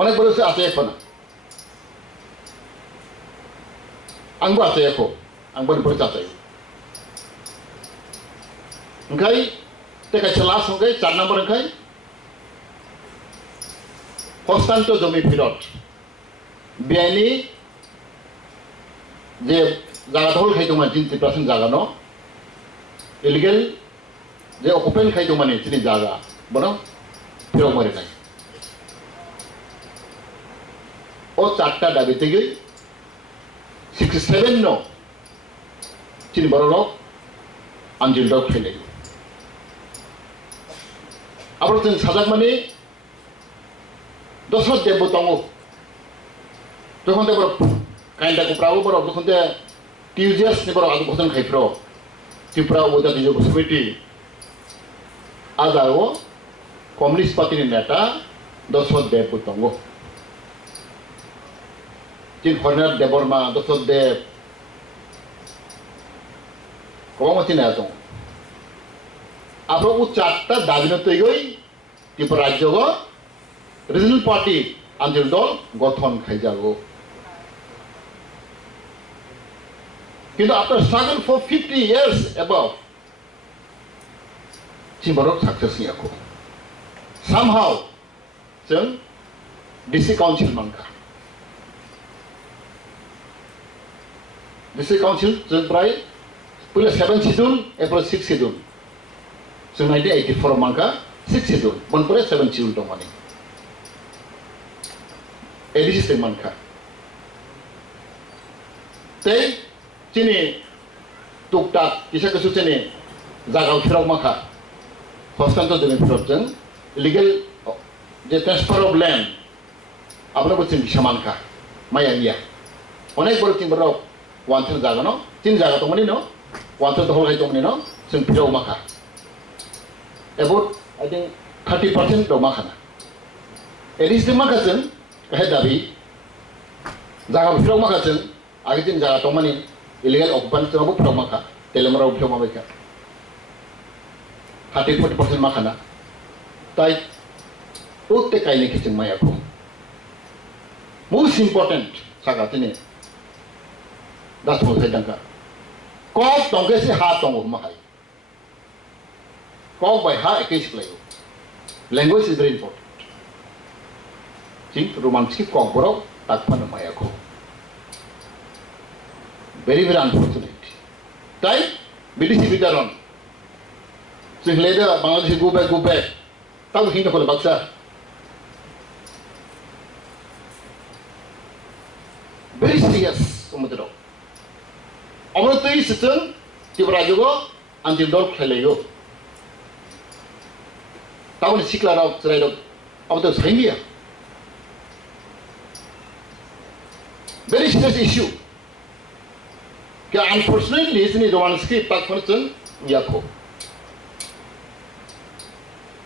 অনেক বড় আছে এখন আংবো আছে এখন আংবো পরে চাচাই ওখাই টেকা last ওখাই 4 নম্বর ওখাই হস্তান্ত জমি ফেরত বেআইনি যে জায়গা দখল খাইতোমান 3% জায়গা ন ইলিগেল যে অকুপেন্ট খাইতোমান তিনি জায়গা বড় ফেরত মরে নাই ও 4টা দাবি থেকে 67 no তিনি বড় লোক আঞ্জিল ডক ফেলে আবার তিনি সাজাক মানে দশরথ দেব তঙ্গ যখন দেব কাইন্ডা কো প্রাও বড় যখন তে টিউজিয়াস নে বড় আদু বসন খাইফ্রো ত্রিপুরা ওদা দিজো কমিটি আদাও কমিউনিস্ট পার্টির নেতা দশরথ দেব তঙ্গ Jin Khorang Deborma, Dr. Dev, Komati Nato. After Uchata, Davino Tegoi, Tripura Rajya regional party until dol got on Khlaijakha. After struggle for 50 years above, Chimbarok success niyako. Somehow, DC Council Manka. District Council, Prai, Pula 7 schedule, April 6 schedule. So 1984 Manka, 6 schedule, 1 Pura 7 schedule to money. Edis the Manka. Say, Chini, took that, Isaka Suchene, Zagal Frog Maka, Hostanto de Production, illegal, the transfer of land, Abnabutin Shamanka, Mayania. On a working rock. Wanted Zagano, Tin Zagatomino, wanted the whole Hitomino, St. Piro Maka. About, I think, 30% of Makana. It is the Makazin, Hedabi, Zagapiro Makazin, I think Zagatomani, illegal occupants of Promaka, Telemara of Promaka. 30-40% Makana. Tai, put the Kaili kitchen Mayako. Most important, Sagatini. That's what Khlaijakha. Kok tongke se ha tong mahai. Kok by ha ekis play. Language is very important. Sing romantic kok borok takpan mayako. Very unfortunate. Tai BDC bitaron. Sing later Bangladesh go back. Tau hinta kol baksa. Very serious umutro. আমরা তো এই system Tripura Rajya until dol Khlaijakha. Tahu ni sikla rau cerai dok, apa tu sehingga? Very serious issue. Kaya unfortunately sini Roman script tak person yako.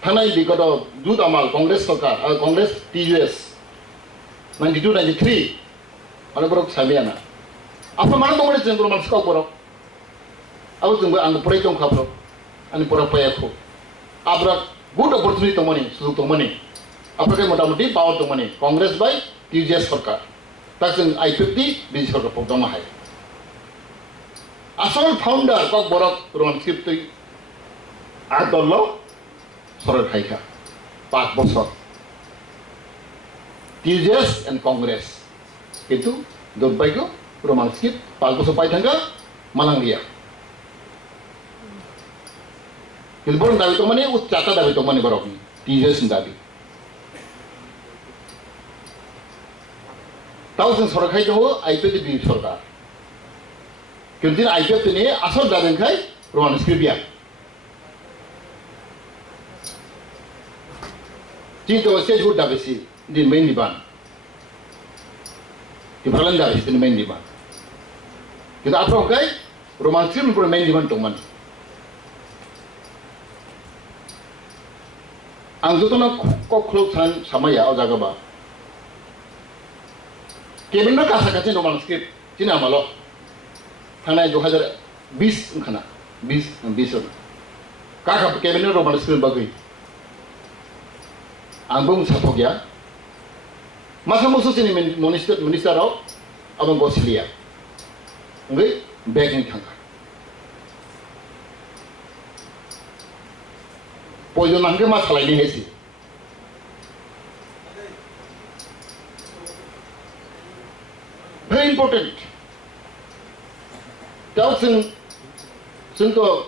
Hanai because of Dud Amal Congress Sarkar, Congress TUS 92-93, mana berok Samiana. Apa mana tu boleh cenderung masuk kau borok? Aku tunggu anggur pray tong kapro, ani pura payakku. Abrak good opportunity to money, susuk to money. Apa kaya mudah-mudahan power to money. Congress by TUS Sarkar. tak जों I-50 biji सरकार पकड़ना है asal founder kok borok ruang skriptui adollo sorot haika 5 bosor TJS and Congress itu durbagyo ruang skript 5 bosor pai thangga malang dia ilbon dabi to mane uccata dabi to mane borok ni TJS dabi tau जों sorot hai jo I-50 biji sorkar Kemudian IPF ini asal dari kai ruang skripia. Cinta wasnya juga dah besi di main diban. Di perlahan dah besi di main diban. Kita apa kai ruang skrip pun main diban tuman. Angzuto nak kok keluk sama ya au jaga ba. Kemudian kasar kasar ruang skrip cina malo. थाना 2020 खाना 20 का cabinet Roman screen बागै आंबो साथो गया मासा moso सिनि मिनिस्टाराव आबं गसलिया ओंगै बेगनि थांगा poison नांगे मा खालायनि हेसि very important Tau sing to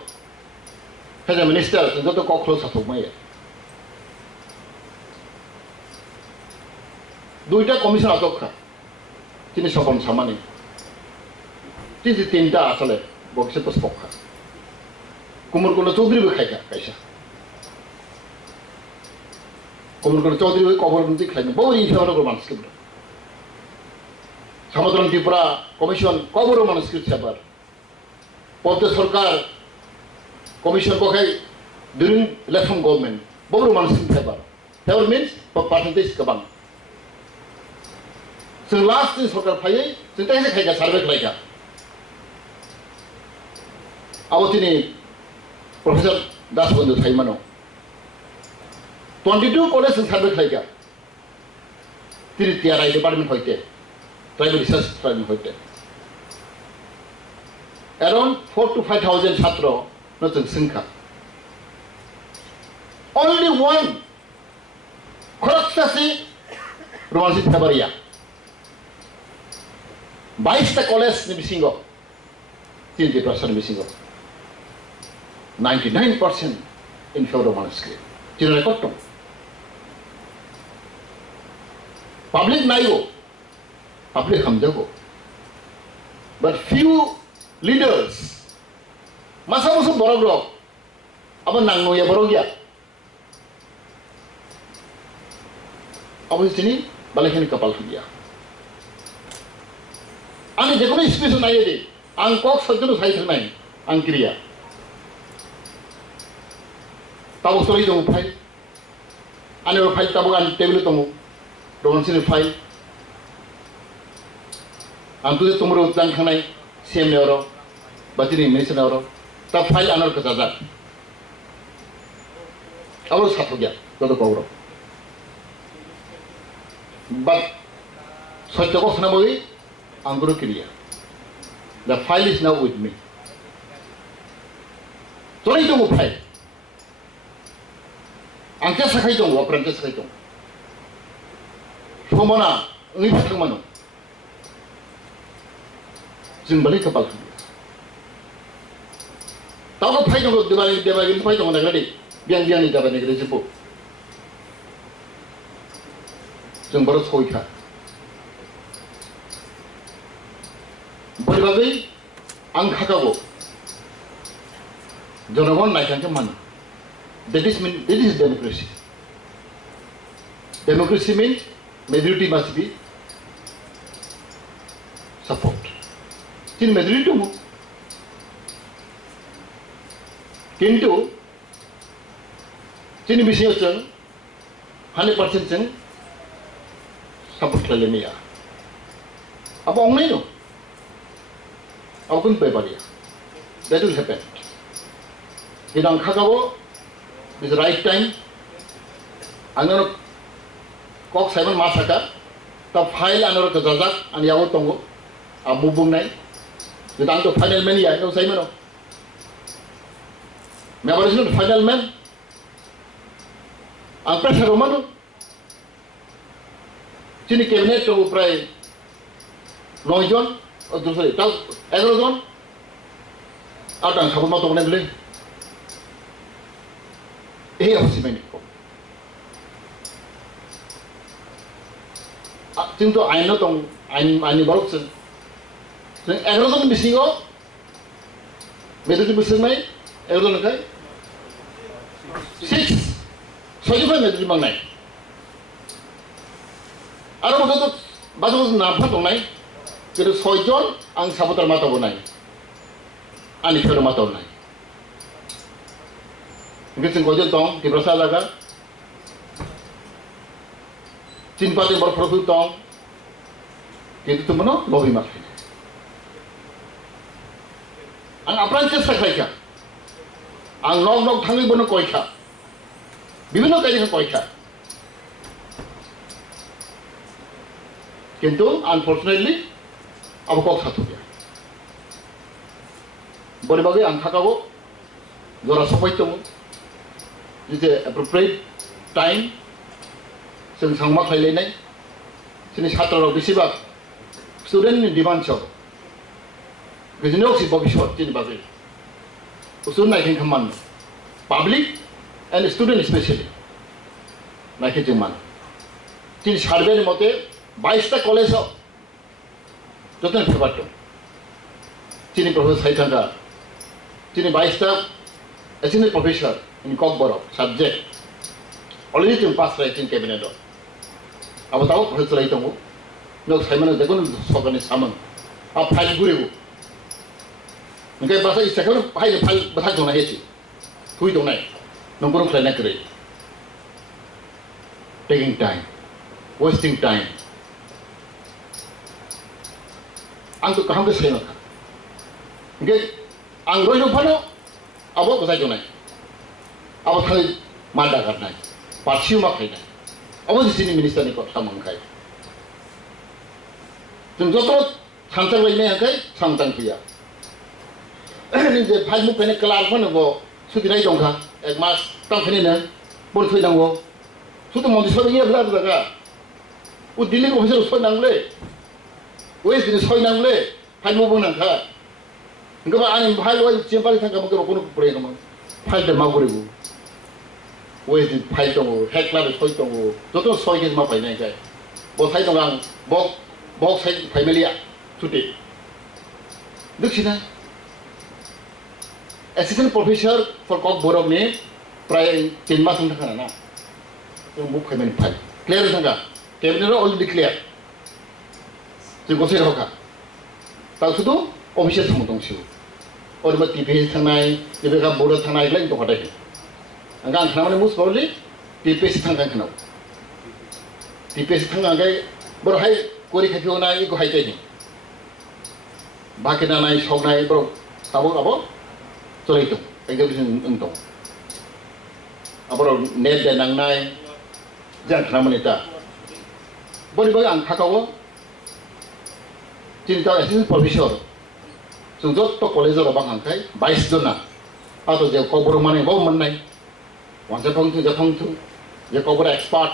as a minister sing to kok close athok mai duita commission athok kha tini sopon samani tini tinta asale bokse to spokha kumur kono chaudhary be khaika kaisa kumur kono chaudhary be cover nti khaina bori infamous ko manuscript samudran Tripura commission cover manuscript sabar Panda Sarkar Commission Kokai during election government, Boru Mansin Paper. Paper means percentage kabang. So last is Sarkar Paye, so that's a Kaika Sarvek Laika. Awatini Professor Dashrath Bhavano. 22 colleges in Sarvek Laika. Tripura Department Hoite, Tribal Research Department Hoite. Around 4,000 to 5,000 chatro not in Sinka. Only one Khorang Romansi Tabaria. 22 college ni bisingo. 30% bisingo. 99% in favor of manuscript. Chini record Public nayo. Public hamjago. But few leaders masa musuh borok apa nangno ya borok ya apa sini balik ini kapal dia ani jekono space naik deh angkok sejauh saya termain angkria tahu story dong file ani file tahu kan table temu dengan sini file antu itu tumbuh utang kanai CM euro, batini minister euro, tak file anor kesadat. Awal satu dia, jatuh kau But, soalnya kau sana boleh, anggur kiriya. The file is now with me. Soalnya itu mau file. Angkat sakai dong, waperan sakai dong. Semana, ini pasang mana? Jeng balik kapal dia. Tahu apa yang kau dibalik apa yang kau nak lagi? Biang ni dapat negeri sepuh. Jeng baru sekoi kah. Berbagai angka kau. Janawan naik ke mana? That is democracy. Democracy means majority must be support. Chin majority tu, kintu, chin bisnya ceng, 100% ceng, support kelele ya. Apa orang ni tu? Aku pun payah. That will happen. Hidang kagak is right time. Angano kok 7 masaka, ta file anor ka jajak an yawo tongo abu bungnai judang to final man ya no sai mano me abarisno final man ang pressure romano Chini cabinet to pray 9 John or sorry 11 John atang sabot mo to ne bile এই অবস্থা মেনে কিন্তু আইন তো আইনি বলছেন 11 জন missing মেদুটি missing নাই 11 জন খাই 6 6জন মেদুটি mang নাই আর মতো তো বাজু নাফা দं নাই কিন্তু 6 জন আং সাবতার মাতাবো নাই আনি ফেরো মাতাবো নাই Mungkin kau tong di Tripura, Chin pati berproduksi tong, itu tu mana lobby market. Ang apran cesta kaya, ang nog thangi bono kaya, bibino kaya kaya. Kintu unfortunately, abu kau satu dia. Boleh bagi ang kakago, jora sampai tu. Is the appropriate time जों सांमा खायलायनाय जोंनि छात्रराव बेसेबां स्टुडेन्टनि demand सो गोजोनि अक्सि भबिष्यत जोंनि बागै उसुर नायखें खामान public end student specially नायखें जों मान जोंनि सार्भेनि मते 22टा कलेजाव जतन पेपार दं जोंनि प्रफेसर साइथांगा जोंनि 22टा assistant professor in Kokborok subject already to pass right in cabinet abo tahu professor itu mo nok saimana dekon sogani saman a file guregu ngai basa isakar file batha jona heti thui dong nai nombor khlai kre taking time wasting time ang to kaham ke saima ngai ang roi no phano abo batha jona अब खाली मांडा करना है पार्शियों में खाना है अब जिसने minister ने कथा मंगाई तुम जो तो सांसद वही नहीं है क्या सांसद किया निजे फाइल मुझे कलार पर न वो सुधी नहीं जोंगा एक मास तंग करने न बोल सुई नंगो सुध मंदिर से ये बला लगा वो दिल्ली को फिर सुई नंगले वो इस दिन सुई नंगले फाइल मुझे बना था इनका बात आने फाइल वो चिंपाली था कब कब कोनो पड़े कम फाइल डर मागुरे वो Wes di file tong heklar soi tong joto soi ke ma pai nai kai bo sai tong ang bo sai family a chuti dukhina assistant professor for Kok Borok ni pray 3 mas thang kana na yung book family file clear thanga cabinet already clear jing ko sai roka ta sudu official thang tong siu or ma TP thang nai ni ka Borok thang nai lai to hata hi Angkat nama ni mus probably TPS tangkan kenal. TPS tangkan gay berhai kori kaki ona ini ko hai tadi. Bahagian nai shock nai bro tahu apa? Soal itu, enggak bisa untung. Apa net dan nang nai jangan nama ni ta. Boleh bagi angkat kau. Cinta assistant professor. Sungguh to college orang angkai 22 John na. Atau jauh kau baru mana bau mana? Once upon to the cover expert,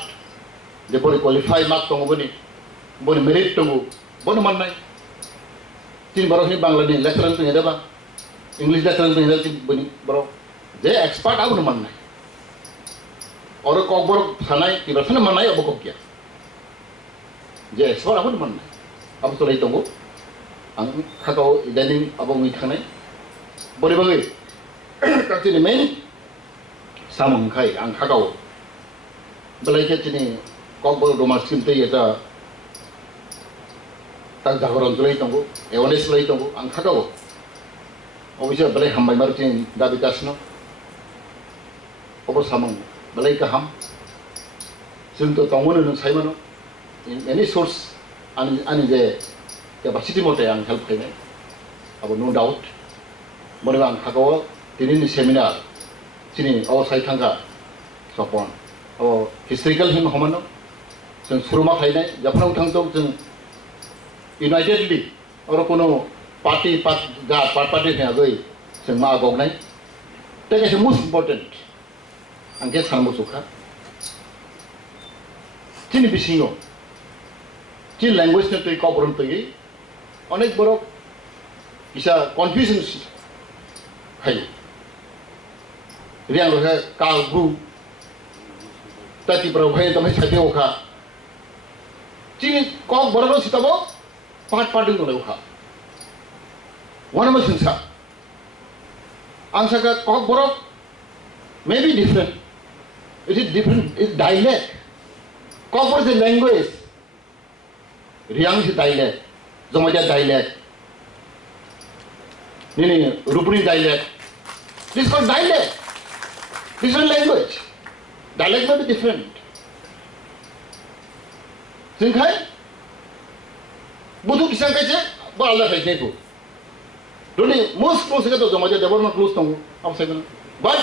the body qualified mark to body merit to Bonaman. Tin Barohi Bangladesh, lecturer to Yadaba, English lecturer to Yadaba, bro. They expert out of Manai. Or a cockbor Sanai, you are Manai of Bokokia. They expert out of Manai. Up to Latongo, and Kato, Denning above Mikane. Body Captain Main. Samung kai ang kakao. Belai ke sini kok baru rumah simte ya ta. Tak jagoran tulai tunggu, awareness tulai tunggu ang kakao. Obisya belai hambai baru sini dabitas no. Obor samung belai ke ham. Sinto tunggu nung sai mano. Any source ani je capacity mote ang help kai. Abo no doubt. Boleh ang kakao ini seminar. Chini our side thanga sopon our historical him homano जों सुरुमा फायनाय जाफानाव थांदों जों यूनाइटेडलि और कोनो party party गई जों मा गगनाय दैट इज मोस्ट इम्पोर्टेंट आंके सानमोसुखा चिनि बिसिङाव चिन लैंग्वेज ने तै कबरन तै अनेक बरक इसा कन्फ्यूजन खायो रियां रहे काल ग्रु ताति पर भाई तमै साथे ओखा चिनि कक बरक सिताबो पाट दंलै ओखा वनम सिंसा आंसाका कक बरक may be different. It is different. It's dialect. Kok is a language. Riang is dialect. Zomaja dialect. Nini Rupuni dialect. This is called dialect. Different language. Dialect may be different. Singkai? Budu kisah kaca, bala kaca itu. Doni most close kaca zomaja deborma close tahu. Apa saya bilang? But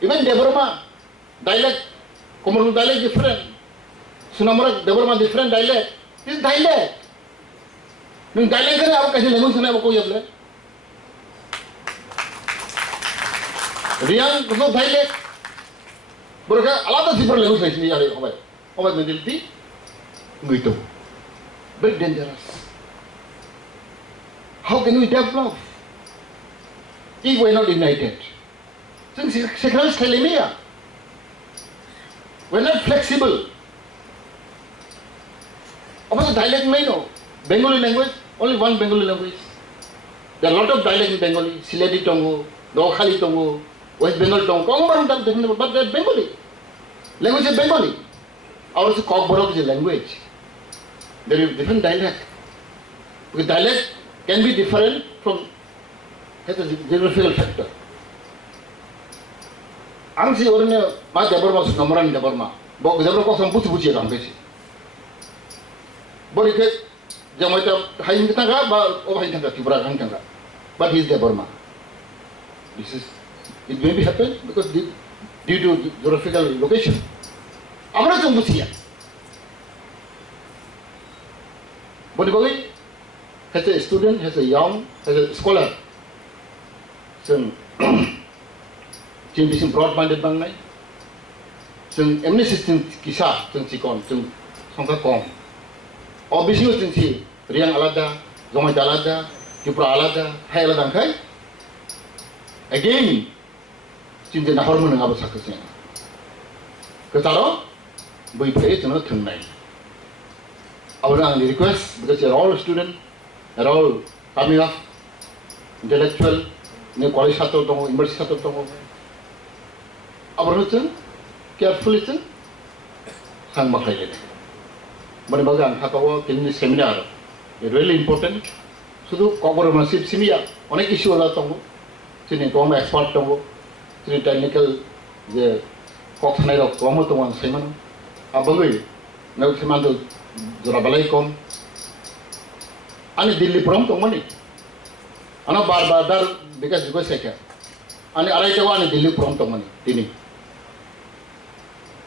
even Deborma dialect, Komorun dialect different. Sunamara Deborma different dialect. This is dialect. Nung dialect kan apa kasih language sana apa kau ya boleh? Riang kau dialect. Berapa alada sih language saya sini ada apa mendeliti? Gitu. Very dangerous. How can we develop if we are not united? Secretary Salimia. We're not flexible. What is dialect may know? Bengali language, only one Bengali language. There are a lot of dialect in Bengali. Sileti Tongo, Dokhali Tongo, West Bengal Tongo, but they're Bengali. Language is Bengali. Ours is Kokborok is a language. There is different dialect. Because dialect can be different from has a geographical factor. Angsi orangnya mas Deborma nomoran Deborma, Deborma kok sampai puji orang besi. Boleh ke jangan macam hain kita enggak, hain kita Tripura kan enggak. But he is Deborma. It may be happen because due to geographical location. Amra cuma puji ya. Boleh bagi, has a student, has a young, has a scholar. So. Jin bisim broad-minded bang nai, jeng amnesty kisah jeng sikon jeng sangka kong. Obviously jeng si riang alada, zomai alada, Tripura alada, hai alada kai. Again, jin jeng nahor mana ngabas sakasnya. Ketaro, bui pay jeng thun nai. Our request because they are all students, they are all coming up, intellectual, ne college satu tongo, university satu tongo. Abarnucun, carefully cun, sang makai lele. Mana bagan hakawa kini seminar, really important. Sudah cover masih sini ya, onek isu ada tongo, sini kaum expert tongo, sini technical je kok sanai rok kaum tongo ang seman, abangui, nak seman tu jurabalai kaum. Ani Delhi prom tongo ni, ana bar dar because juga saya. Ani arai jawa ani Delhi prom tongo ni, tini.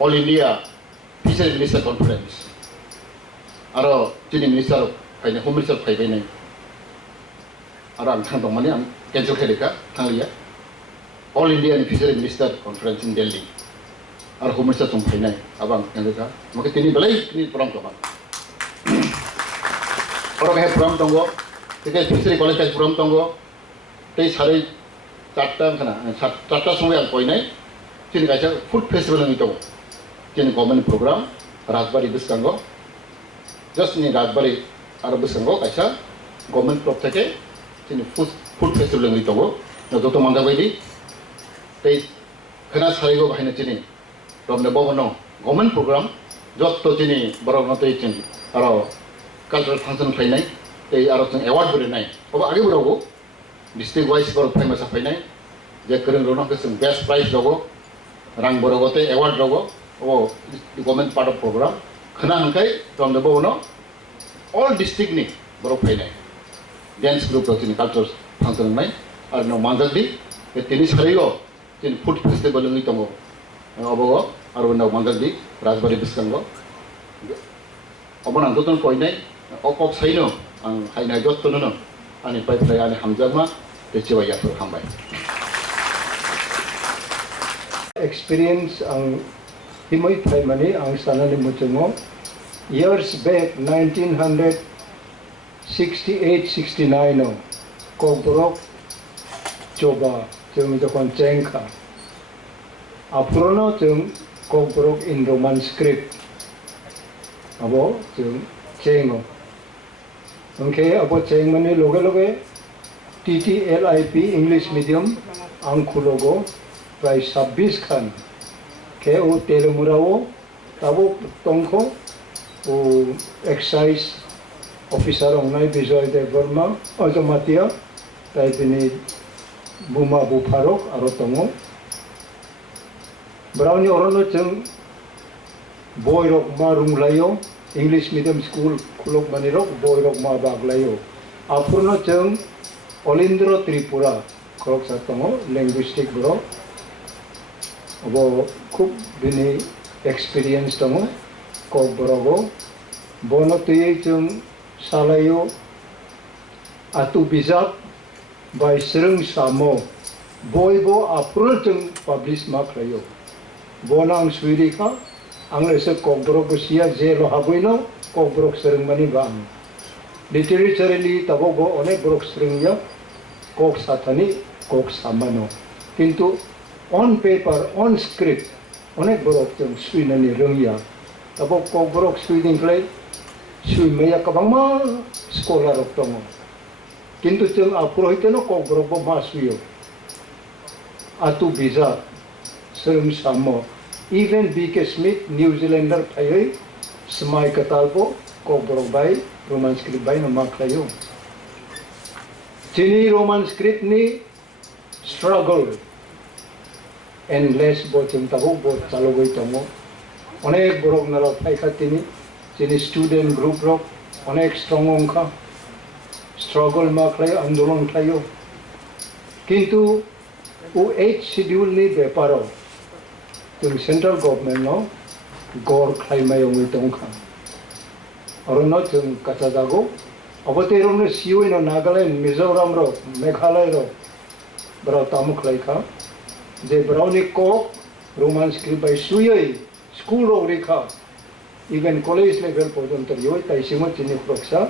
All India Fisheries Minister Conference. Aro Chini Minister kayaknya Home Minister kayaknya. Aro ang thang tong mani ang cancel kaya thang liya. All India Fisheries Minister Conference in Delhi. Aro Home Minister tong kayaknya abang yang dekat. Maka tini balai tini perang tong. Aro kaya perang tonggo. Tiga Fisheries College kaya perang tonggo. Tei sari charta kana charta semua yang kayaknya. Chini kaya food festival yang itu. Chini government program Rajbari Biskango. Just ni Rajbari Arab Biskango kaya government prop take chini food festival yang itu. Na joto manda bayi. Tei kena sari go bahina chini. Romne Bhavano government program joto chini barang nanti chini. Aro cultural function kaya nai. Tei aro chini award beri nai. Oba agi berago. District wise baru famous apa nai. Jadi keren rono kesem best prize logo. Rang borogote award logo. Oh, the government part of program. Kena angkai from the Bhavano, all district ni baru painai. Dance group tu ni cultural function nai. Arno manjak di, tini sarigo, tini food festival ni tongo. Abogo, arno manjak di, Rajbari Biskango. 어머나 너는 거이네 어꼭 사이노 안 하이나 줬더는 아니 파이프라이 안에 함자마 대체와 약속 한 바이. Experience ang himoy primary ang sana ni Mutungo years back 1968-69 no Kobrok coba jeng jokon cengka aprono jeng Kobrok in Roman script abo jeng cengo okay abo ceng mani loge TTLIP English medium ang kulogo प्राय 26 खान के वो तेलमुराओ तबो तंको वो excise officer होंगे विजय देव वर्मा अजमातिया ताइपिनी बुमा बुफारो आरो तंगो brownie औरनो जों बयरक मा रुंलायो English medium school खुलक मानिरक बयरक मा बागलायो आफुरनो जों अलिंद्र त्रिपुरा खरक सातंगो लिंग्विस्टिक ब्रो अब खूब बिनि एक्सपीरियंस दङ कक बरावो बनो तुयै जों सालायो आतु बिजाब बाय स्रों सामो बयबो आफ्रो जों पाब्लिश मा खालायो बना आं सुइरिखा आं एसे कक बराव बसिया जेल हाबैनो कक बराव स्रोंमानि बा आं लिटरेचारली तबो अनेक बराव स्रोंया कक साथानि कक सामानो किन्तु on paper, on script, onek borok jeng sui nani rengya, tabo kok borok sui dingklai, sui maya kabangma sekolah rok tongo. Kintu jeng apuro hiteno kok borok bo ma suyo. Atu biza, serem samo, even B.K. Smith, New Zealander payoi, semai katalbo, kok borok bai, Roman script bai nama klayo. Chini Roman script ni struggle. Endless bocem tahu bot calogoi tomo, onek borok nara paikatini, jadi student group rok, onek strong ongka, struggle maklayo, andolon klayo. Kintu U8 schedule ni beparo, tung central government no, gor klaimay ongi tongka. Orang no tung kacadago, abote romne sioi no Nagaland, Mizoram ro, Meghalaya ro, beratamu klaika. जे ब्राउनी को Roman script बाय सुयै school रो रेखा even college level पर्यंत यो ताइसिमो चिनि प्रक्सा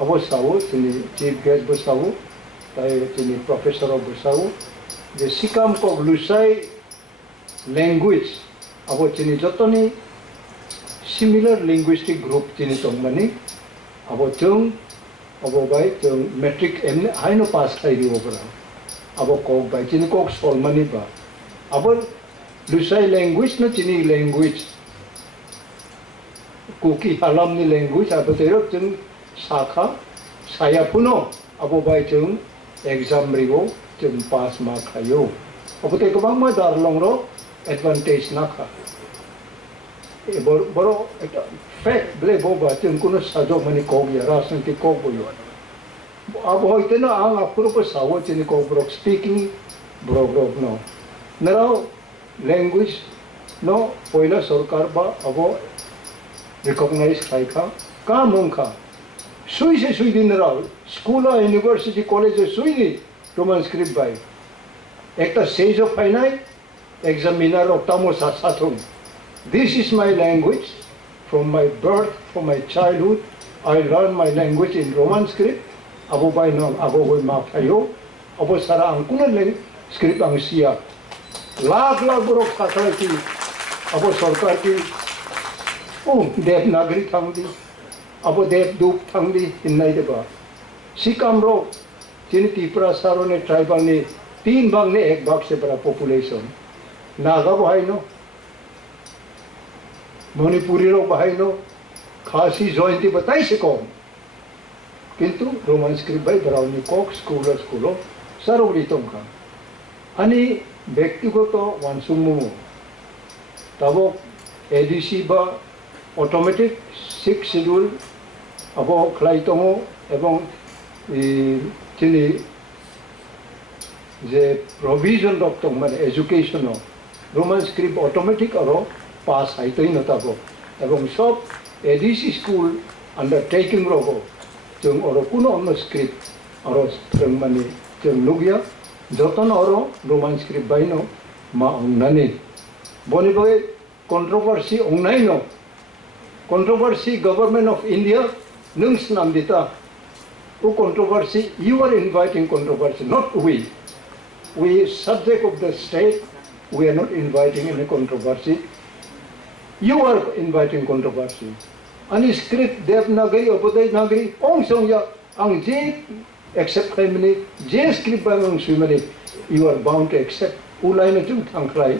अबो सावो चिनि चीफ गेस्ट बसावो ताइ चिनि प्रोफेसर ऑफ बसावो जे सिकाम को लुसाई लैंग्वेज अबो चिनि जतनी सिमिलर लिंग्विस्टिक ग्रुप चिनि तंगमानि अबो जों अबो बाय जों मैट्रिक एम हाइनो पास खाइरि Obra abo kok bai chini kok sol mani ba abo lusai language na chini language kuki halam ni language abo terok jeng sakha saya puno abo bai jeng exam rigo jeng pass mark khayo abo te kabang ma dar long ro advantage na kha e boro fact ble bo ba jeng kuno sajo mani kok ya rasan ti kok bo yo अब होते ना आंग आपको पर सावो चीनी Kokborok speaking Borok नो नराव लैंग्वेज नो पहला सरकार बा अब रिकॉग्नाइज खाइखा काम होंखा सुई से सुई दिन नराव स्कूल यूनिवर्सिटी कॉलेज सुई दी रोमन स्क्रिप्ट बाय एक ता says of finite examiner of तामो साथुम this is my language from my birth from my childhood I learn my language in Roman script abo bai no abo hoi ma khayo abo sara angkuna le script ang sia lakh borok khatla ki abo sarkar ki dev nagri thangdi abo dev dup thangdi innai de ba sikam ro chini Tripura saro ne tribal ne 3 भाग ने 1 भाग से बड़ा population Naga भाई no Manipuri रो भाई no खासी जयंती बताई से कौन किंतु रोमन स्क्रिप्ट बाय ब्राउनी कॉक स्कूलो सारोगली तोंका अनि व्यक्तिगत वानसुमु तबो एडीसी बा ऑटोमेटिक 6 शेड्यूल अबो ख्लाइतोमो एवं चिनि जे प्रोविजन डॉक्टर माने एजुकेशन रोमन स्क्रिप्ट ऑटोमेटिक अरो पास आइतोय नताबो এবং সব ADC স্কুল undertaking rogo जों oro kuno ono script oro prangmani जों lugya joton oro roman script baino ma ongnani boni boy controversy ongnai no controversy government of India nung snam dita o controversy you are inviting controversy not we subject of the state we are not inviting any controversy you are inviting controversy ani script devnagari Nagari ong songya ang je accept claimni je script bang sumani you are bound to accept ulai na chung thangklai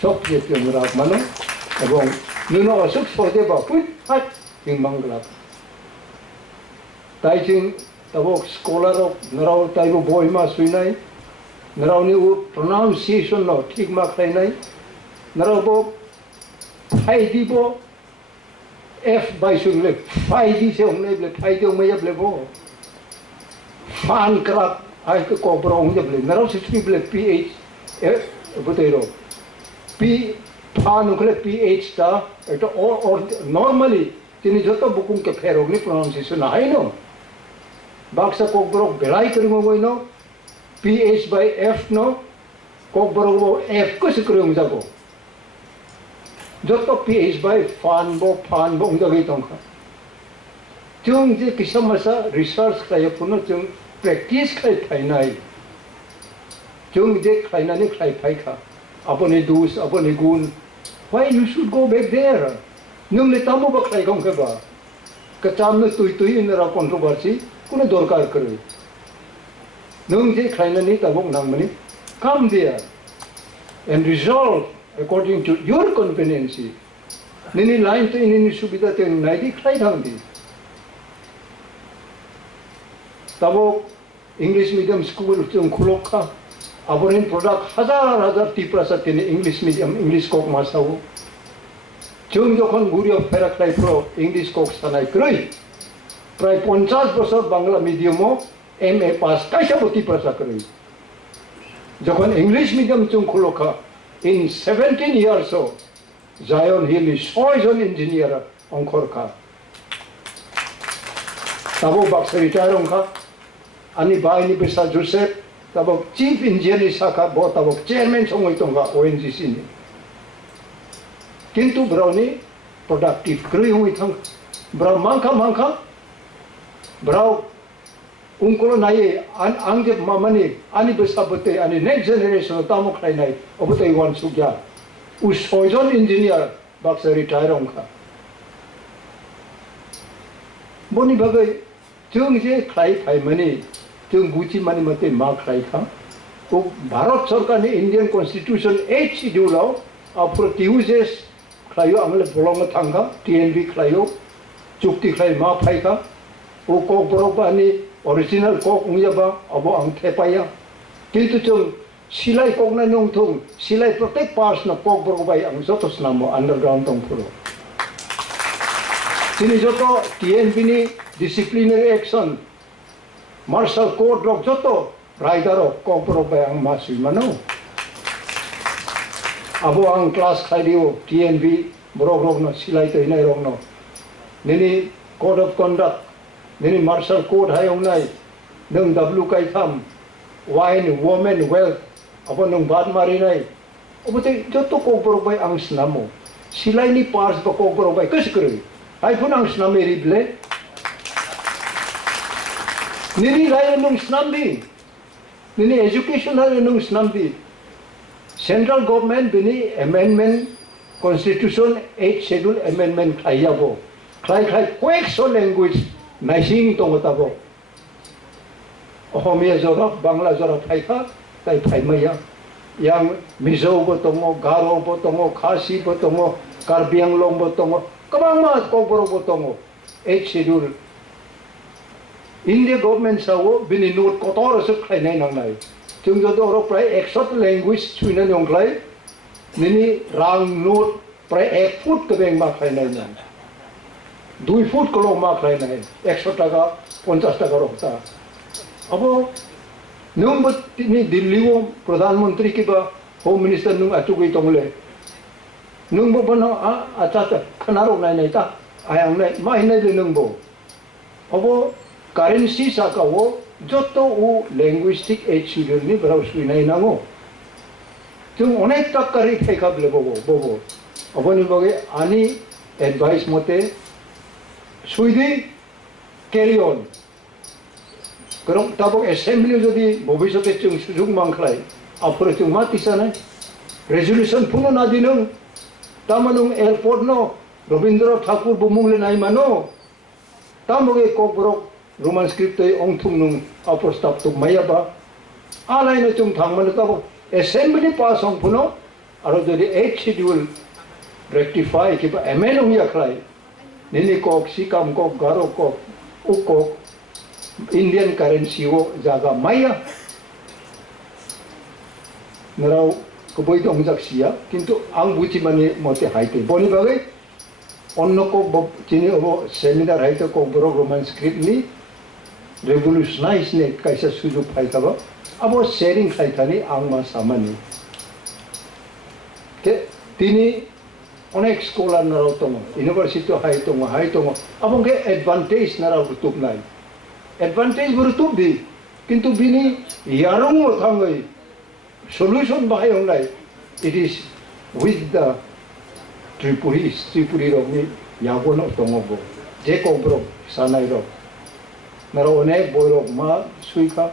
sok je pyong rak mano ebong nuno asuk sode ba put hat ing mangla tai ching tabok scholar of narau taibo boy ma suinai narau ni pronunciation no thik ma khainai narau bo phai di bo F by sungle phai di se ongne ble phai de me ble bo fan krak ai ko brong de ble narau sitri ble ph botero p fan ukle ph ta eta or normally tini joto bukum ke pherog ni pronunciation hai no baksa ko brok belai kari mo no ph by f no ko brok f ko sikrum jago joto ph by fan bo ungdagi tongka chung je kisamasa research kaya puno chung practice kai thainai chung je khainani khai phaika apone dus apone gun why you should go back there nung le tamu ba khai gong ka ba ka cham na tui in ra controversy kuno dorkar kare nung je khainani tabok nangmani come there and resolve according to your convenience nini line to nini subida te naidi khai thangdi tabo English medium school chung khulokha aborin product hazar Tripura sa tini English medium English kok masau chung jokhon gurio pherak lai pro English kok sanai kroi pray 50% bangla medium o MA pass kaisa boti prasa kroi jokhon English medium chung khulokha in 17 years old, Zion Hill is poison engineer on Khorang. Tabo baksa retire onka, ani bai ni besa Joseph, tabo chief engineer saka bo tabo chairman songoi tonga ONGC ni. Kintu browni productive krui hui thang, brow mangka, brow ungkolo naye angje mamani ani besabote ani next generation tamu khlai nai obote wan sugya us poison engineer baksa retire onka boni bagai chung je khlai phai mani chung guchi mani mate ma khlai kha to bharat sarkar ni Indian constitution 8 schedule au apro tuesdays khlayo angle bolong thanga TNV khlayo chukti khlai ma phai kha o ko borobani original kok ungyaba abo ang thepaya kintu chung silai kok na nong thung silai protect parts na kok borbai ang jotos namo underground tong puro tini joto TNB ni disciplinary action martial code rok joto rider kok borbai ang masui mano abo ang class khaidio TNB borok no silai to inai rok no nini code of conduct nini martial code hai ongnai nung w kai tham wine woman wealth abo nung bad mari nai obote joto ko borbai ang snamo silai ni pars ba ko borbai kaskre ai phun ang sname rible nini lai nung snamdi nini education hai nung snamdi central government bini amendment constitution 8 schedule amendment ayabo khai quick so language naising tong tabo ohomia jora bangla jora phaika tai phai maya yang mizo bo tongo garo bo tongo khasi bo tongo karbiang long bo tongo kabang ma ko boro bo tongo 8 schedule India government sawo bini note kotor se khai nai nang nai chung jo do ro prai 100 language chuina nyong klai nini rang note prai 1 foot ke beng ma khai nai nang 2 foot কলো মা খাই নাই 100 টাকা 50 টাকা রক্তা अब नंग तिनी दिल्ली वो प्रधानमंत्री की बा होम मिनिस्टर नंग अचुगई तोंगले nung bo no acha khanaro nai nai ta ayang nai mai nai le nung bo abo currency saka wo joto u linguistic HCD ni browse nai nango 좀 어느 딱가리 페이크업을 보고 어머니 보게 아니 advice 못해 수이디 carry on 그럼 따복 assembly 저디 모비서때 좀 수중만 클라이 앞으로 좀 맞티잖아요 resolution puno 나디는 따마는 에어포트 노 로빈드로 Thakur 부몽레 나이마노 따목에 꼭브로 로만 스크립트의 엉퉁능 앞으로 스탑도 마야바 알라이는 좀 당만을 따복 assembly pass on puno aro jodi 8 schedule rectify ki ba amendment ya khlai nini kok sikam kok garo kok ukok Indian currency wo jaga maya narau koboi dong jaksia kintu ang buci mani mote haite boni bagai onno ko chini obo seminar haite ko bro roman script ni revolutionize ne kaisa suju phaita ba abo sharing khaitani angma samani ke tini onek sekolah narau tongo university hai tongo abo ke advantage narau tutup nai advantage berutup di kintu bini yarung thangai solution bahai onai it is with the tripuri rogni yagono tongo bo je ko bro sanai ro narau onek borok ma suika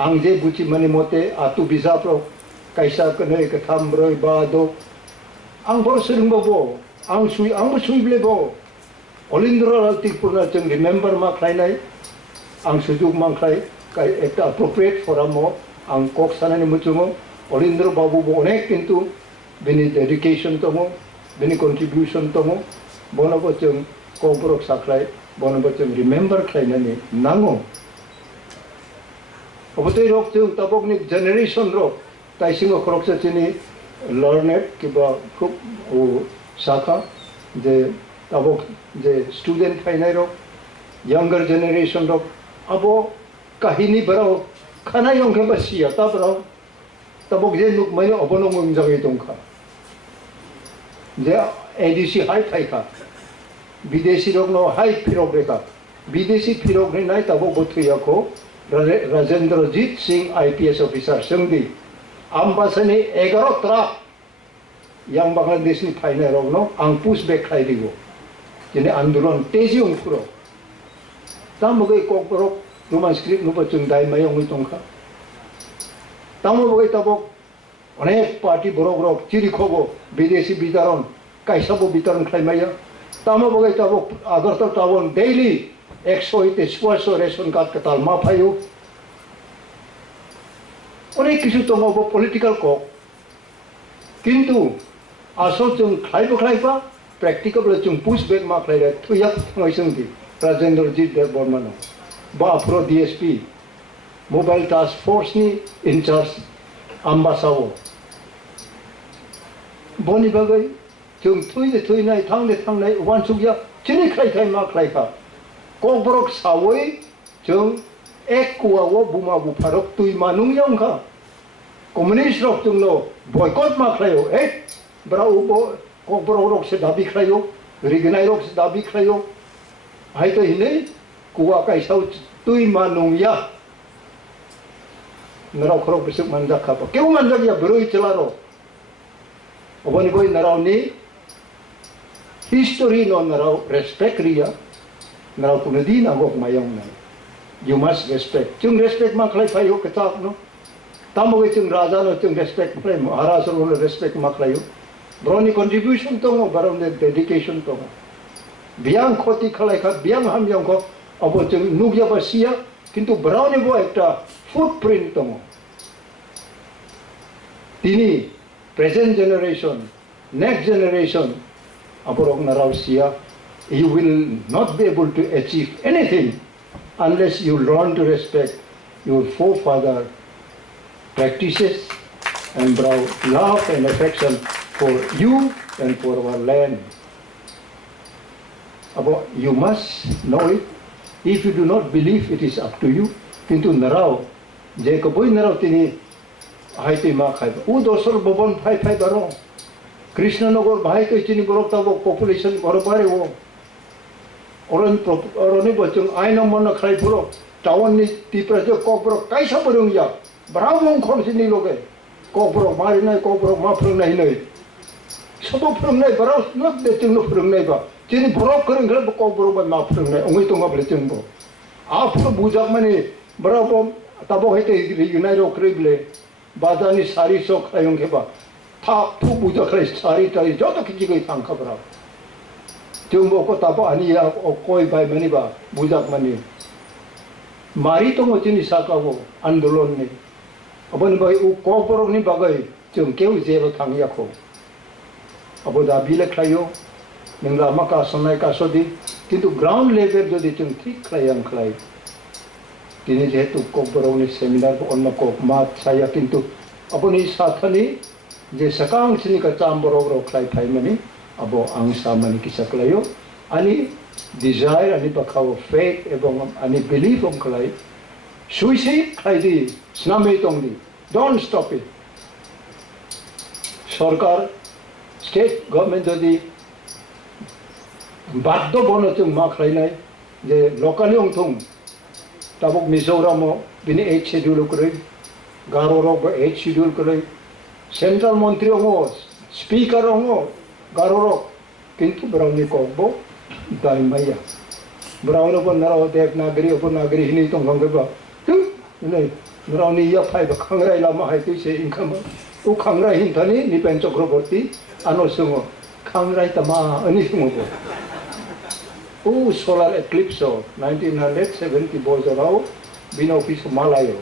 angje buci mani mote atu bisa pro kaisa kene ke thambroi bado ang bor sering bobo ang sui blebo olindra Tripura jeng remember ma khlai ang sujuk mang khlai kai ekta appropriate for amo ang kok sanani muchumo olindra babu bo onek kintu bini dedication tomo bini contribution tomo bonobo jeng kobrok saklai bonobo jeng remember khlai nani nango Obote rok jeng tabok ni generation rok taisingo kroksa chini learned kiba khup o saka je tabok je student phainai rok younger generation rok abo kahini barao khana yong ke basia tabrao tabok je nuk mai obono ngong jagai tongkha je ADC high phaika bideshi rok no high phirok reka bideshi phirok ni nai tabok bothuya ko Rajendrajit Singh IPS officer Sengdi Ambasani 11 trap yang Bangladesh ni phainai rok no ang push back khai digo jene andolon tejiung puro tamogai kokborok roman script no pachung dai mayong tongkha tamogai tabok onek party borok rok chiri khobo bideshi bitaron kaisabo bitaron khai maya tamogai tabok agartal tawon daily 100 ite 100 ration card katal ma phayo onek kisu tongo political ko kintu asol chung khlaiba practicable chung push back ma khlai thuyak ngoisung di Rajendrajit Bormano ba pro DSP mobile task force ni in charge ambasawo boni bagai chung thui nai thang nai wan sugya chini khlai ma khlai ka kokborok sawoi chung ek kuwa wo buma bu pharok tui manung yong kha communist rok chung no boycott ma khlayo brau bo kokborok rok se dabi khlayo rignai rok se dabi khlayo hai to hine kuwa kai sau tui manung ya narau khorok besuk manjak kha keu manjak ya beroi celaro oboni koi narau ni history no narau respect ria narau kunadi na gok mayong na you must respect chung respect ma khlai phayo ketak no tamoge chung raja no chung respect prai maharaj ro respect ma khlayo broni contribution to mo baron dedication to mo biang khoti khlai kha biang ham yong ko abo chung nugya basia kintu broni bo ekta footprint to mo tini present generation next generation aborok narau sia you will not be able to achieve anything unless you learn to respect your forefather practices and bring love and affection for you and for our land. You must know it. If you do not believe, it is up to you. Kintu narao, Jacoboy narao tini haiti ma khai. U dosor bobon phai baro. Krishnanagar bahai to chini borok tabo population borobare wo orang bocong aina mana khlai borok tawan ni Tripura jo kok borok kaisa borong ya brahmon khon sini loge kok borok mari nai kok borok ma phung nai nai sobo phung nai borok nak de chung no phung nai ba chini borok kering khle kok borok ba ma phung nai ongoi tonga ble chung bo a phung bujak mani brahmon tabo hete unai ro kreble badani sari sok ayong ke ba 다 부부적으로 사리다리 저도 기지가 상카브라 좀 먹고 따보 아니야 거의 바이머니 봐 무작만이 말이 또 뭐지니 사가고 안들었네 아버님 바이 고버럭니 바가이 좀 깨우제로 당이야고 아버다 빌레클라요 nenga maka sonai ka sodi kintu ground level jodi chung thik klayang klai tini jehetu koboroni seminar ko onna ko mat saya kintu aponi sathani je sakang sini ka chamborog klai phai mani abo angsa mani kisaklayo ani desire ani pakhaw faith ebong ani belief om klai suicide klai di sname tongdi don't stop it sarkar state government jodi baddo bono chung ma khlai nai je local yong thung tabok mizoram bini 8 schedule krai garo ro 8 schedule krai central मंत्री हो speaker हो गारो किंतु brownie को बो दाई मैया brown को नराव देख नागरी अपन नागरी हिनी तो गंगे बा तु ने ब्राउनी या फाइ खंगराइ लामा हाइ तुसे इनकम उ खंगराइ हिन थनी निपेन चक्रवर्ती आनो संग खंगराइ तमा अनि संग बो उ सोलर एक्लिप्स 1970 बोजराव बिन ऑफिस मालायो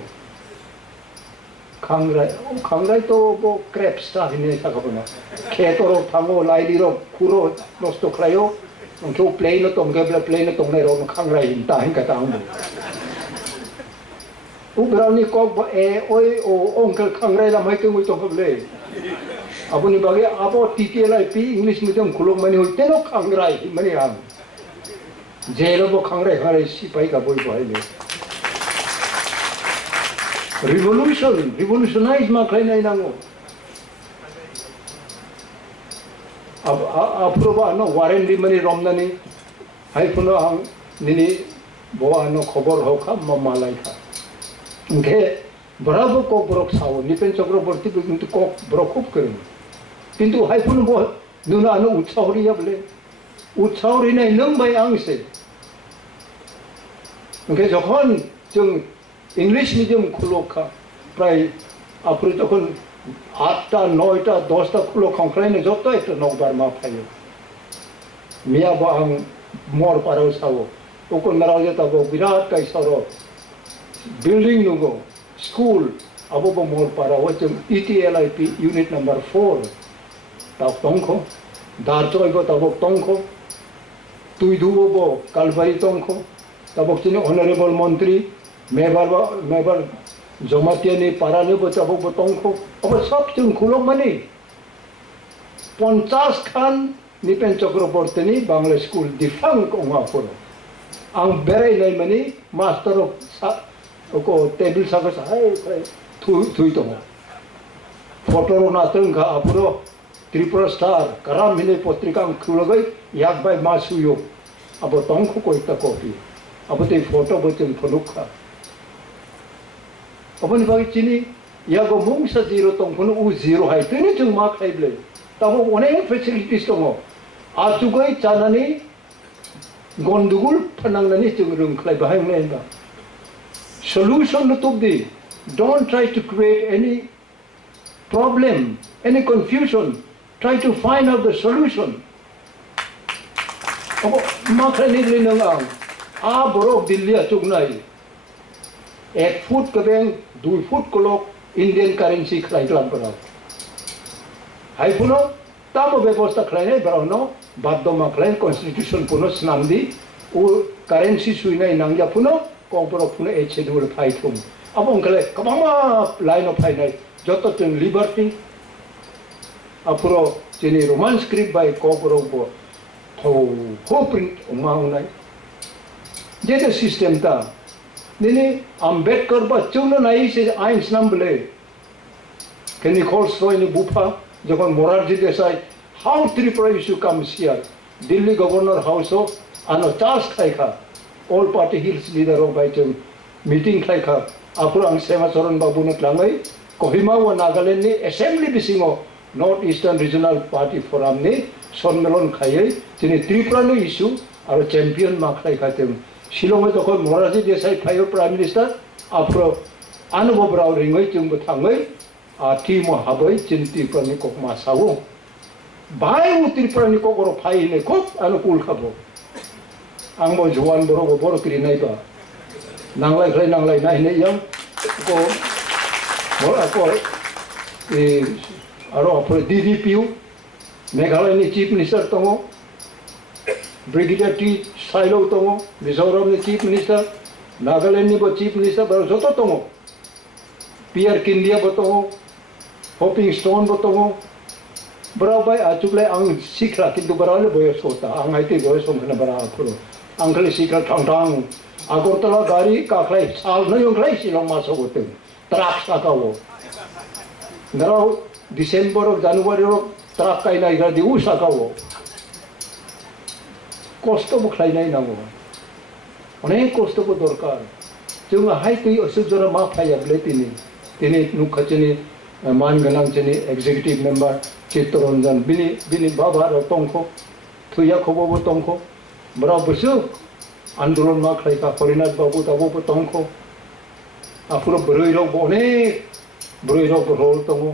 강라이 또뭐 크랩스타 हिने 사가보나 खेतरो थांगो लाइलिरो कुरो नस्तो खलायो जो प्लेन तोंगेब्ला प्लेन तोंगनेरो 강라이 हिंता हिंका तांगो उब्राउनी को ए ओय ओ ओंकल 강라이 ला माइके मुइ तोंगबले 아버님 바게 아버 TTLIP इंग्लिश मीडियम खुलो मनी होतेनो 강라이 मनी आम जेलो 강라이 हारे सिपाही का बोई बोइले revolutionize ma khlai nai nango aproba no warren limani romnani hai puno ang nini boa no khobor hoka mama laika nge bravo ko brok sawo nipen chakraborti kintu ko brokup keren kintu hai puno bo nuna no utsahori ya bole utsahori nai nang bai angse nge jokhon jung English medium खुलो खा प्राय आपरे तखन 8टा 9टा 10टा खुलो खंखलाइने जत एक नौबार मा फायो मिया बांग मोर पारो सावो ओको नराव जता बो विराट काई सरो बिल्डिंग नुगो स्कूल अबो बो मोर पारा वचम ETLIP यूनिट नंबर 4 ता तंखो दारचोय बो तबो तंखो तुइदुबो बो कालबाई तंखो तबो चिने ऑनरेबल मंत्री मेबर जमातियानी पाराने बचाबो बतंखो अब सब जों खुलो माने 50 खान निपेन चक्रवर्तीनि बांग्ला स्कूल दिफां कोंगा फोरो आं बेराय नाय माने मास्टर को टेबल सागो हाय थुई तो फोटो नातंगा अपुरो त्रिपुरा स्टार कराम हिने पत्रिका खुलगै याक बाय मासुयो अब तंखो को एकता कॉपी अब ते फोटो बचन फलुखा अपन बागी चिनी यागो मुंगसा जीरो तंखनो उ जीरो हाय तेने जों मा खाइब्ले ताबो अनेक फेसिलिटीज दङ आजुगै जानानै गन्डगोल फनांनानै जों रोंख्लाय बाहाय नायबा solution to be don't try to create any problem any confusion try to find out the solution अब मा खाइने लेनंग आं आ बरक दिल्ली चुगनाय 1 फुट कबें 2 फुट कलक इंडियन करेंसी खलाइलाम बरा हाय पुनो ताबो व्यवस्था खलाइने बरानो बाद्दो मा खलाइन कॉन्स्टिट्यूशन पुनो स्नामदि उ करेंसी सुइनाय नांगया पुनो कोबरो पुनो ए शेड्यूल फाइथुम अब अंकले कबामा लाइन ऑफ फाइनाइ जतो जों लिबर्टी अपुरो जेनि रोमान स्क्रिप्ट बाय कोबरो बो हो प्रिंट उमाउनाय जेते सिस्टम ता निने आम्बेडकर बा चौनो नाइ से आइन्स नाम बले केनि खोलस्टय नि बुफा जखन Morarji Desai how Tripura issue comes here. Delhi Governor House of Charles Khlaijakha, all party hills leader of by meeting Khlaijakha. Apurang Sema Soran Babunat Langai, Kohima wa Nagaland ni Assembly Bisingo, North Eastern Regional Party Forum ni Sonmelon Khaye, Chini Tripura no issue, our champion Mark Khlaijakha. Shillong to call Moraji Desai Phayo Prime Minister, Apro Anubo Brau Ringoi Chumbu Tangai, Timo Habai, Chin Tripura ni Kok Masawo. Bai u Tripura ni Kok Oro Phai ni Kok Anukul Khabo. Ang mo Juan Boro Boro Krinai ba. Nanglai Khlai Nanglai Nai ni yang ko mo ako aro apro DDPU Meghalaya ni Chief Minister tongo Brigadier T Chasalo tongo Mizoram ni Chief Minister Nagaland ni bo Chief Minister baro joto tongo PR Kindia bo tongo Hopping Stone bo tongo baro bai achuklai ang sikra kintu baro le boyo sota ang haite boyo somna bara apro ang kali sikra thang Agortala gari kaklai sal na yung klai silong masagutin truck sakawo naraw December o January o truck kay na igadi usakawo kosto mo klai na inamo onek kosto po dorkar junga hai tui osujora ma phayable tini nukhachini man ganang chini executive member Chittoranjan bini baba ro tongko thuya khobo bo tongko bra busu आंदोलन मा खलाइका हरिनाथ बाबू ताबो तंखो आफुरो ब्रैरो बने ब्रैरो role तंगो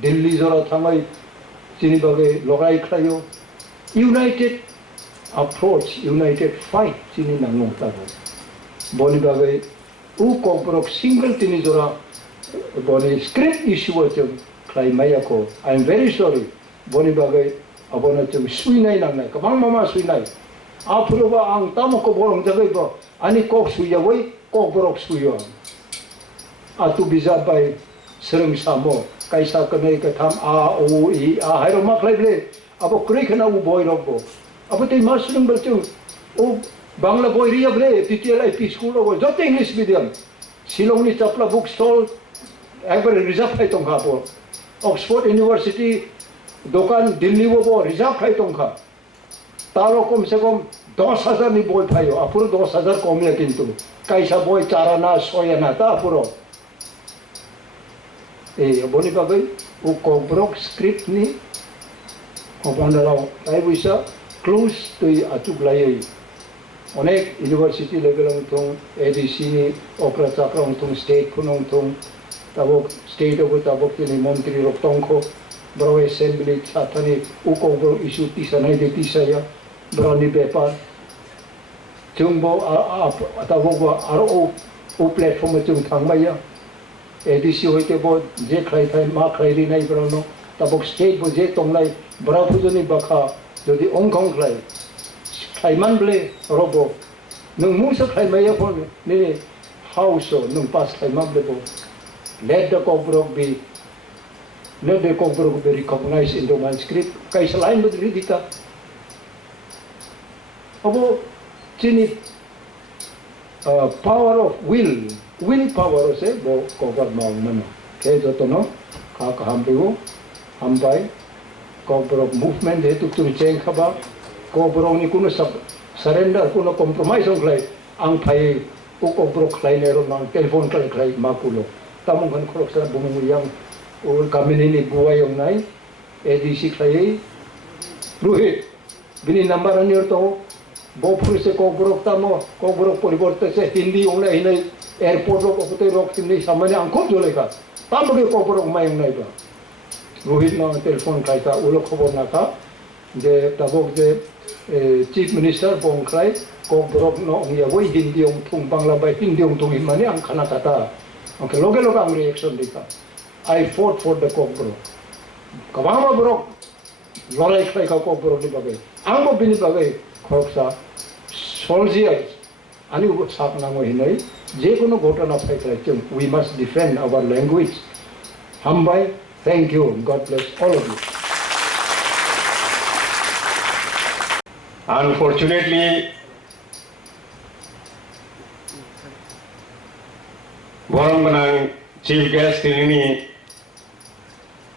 Delhi जरा थांगाय चिनि बागे लगाय खलायो United approach United fight चिनि नांगो ताबो बनि बागे उ कोब्रक सिंगल तिनि जरा बनि स्क्रिप्ट इशू अचो खलाइमायाको आई एम वेरी सॉरी बनि बागे अबना चम सुइनाय नांनाय कबां मामा सुइनाय Apuroba ang tamo ko borong jagay ba ani kok suya way kok borok suya atu bisa bay sereng samo kaisa kanay katam a o i a hayro maklaible abo kuri kana u boy robo abo te masrung balchu o bangla boy riya ble PTL IP school o jote English medium Shillong ni chapla book stall ekbar reserve hai tongkha po Oxford University dokan Delhi wo reserve hai tongkha तारो कम से कम 10,000 नि बोय फायो अपुरो 10,000 कम ले किंतु कैसा बोय चाराना सोयाना ता अपुरो बोनी बागै उ कोब्रोक script नि ओबानराव ताइ बुइसा क्लोज टु आचुग्लायै अनेक यूनिवर्सिटी लेभेल थों एडीसी नि ओक्रा चाक्रां थों स्टेट खुनों थों ताबो स्टेट ओबो ताबो नि मंत्री रक्तंखो ब्रो असेंबली साथानि उ कोब्रो इशू तिसानाय दे तिसाया ब्राउनी पेपर जोंबो ताबो आरो ओ प्लेटफॉर्म जों थांबाया एडीसी होइते बो जे खलाइथाय मा खलाइरि नाय ब्राउनो ताबो स्टेट बो जे तंगलाय ब्राफुजनि बाखा जदि अंखं खलाइ खाइमान ब्ले रबो नों मुसो खाइमाया फन ने हाउस नों पास खाइमान ब्ले बो let the cockbrook be recognized in the manuscript kaisa lain bud ridita abo chini power of will power se bo cover maung mano ke jotono ka hambiu hambai cockbrook movement he tu cheng khaba cockbrook ni kuno surrender kuno compromise onglai ang phai u cockbrook khlai ne ro nang telephone khlai makulo tamong kan khorok sa bumung yang और community बुआई उन्नाई ADC खाये रुहे बिनी number अन्यर तो बोफुर से कोबरोक तामो कोबरोक परिवर्तन से Hindi उन्नाई Hindi airport रोक अपने रोक तिमने सामान्य अंकों जोले का तामो के कोबरोक माय उन्नाई बा रुहित ना टेलीफोन खाई था उलो खबर ना था जे तबोक जे चीफ मिनिस्टर बोंखलाई कोबरोक ना उन्हें वही हिंदी उन्थुं बांग्ला बाय हिंदी उन्थुं हिमानी अंखना कता अंके लोगे लोग आंग्रे एक्शन देखा I fought for the cockbrook. Kabama brok, lorai khai ka cockbrook ni bagai. Angbo bini bagai khoksa soldiers. Ani ubot sak nango hinai. Je kono gotana phai khai chung. We must defend our language. Hambai, thank you. God bless all of you. Unfortunately, borong benang chief guest ini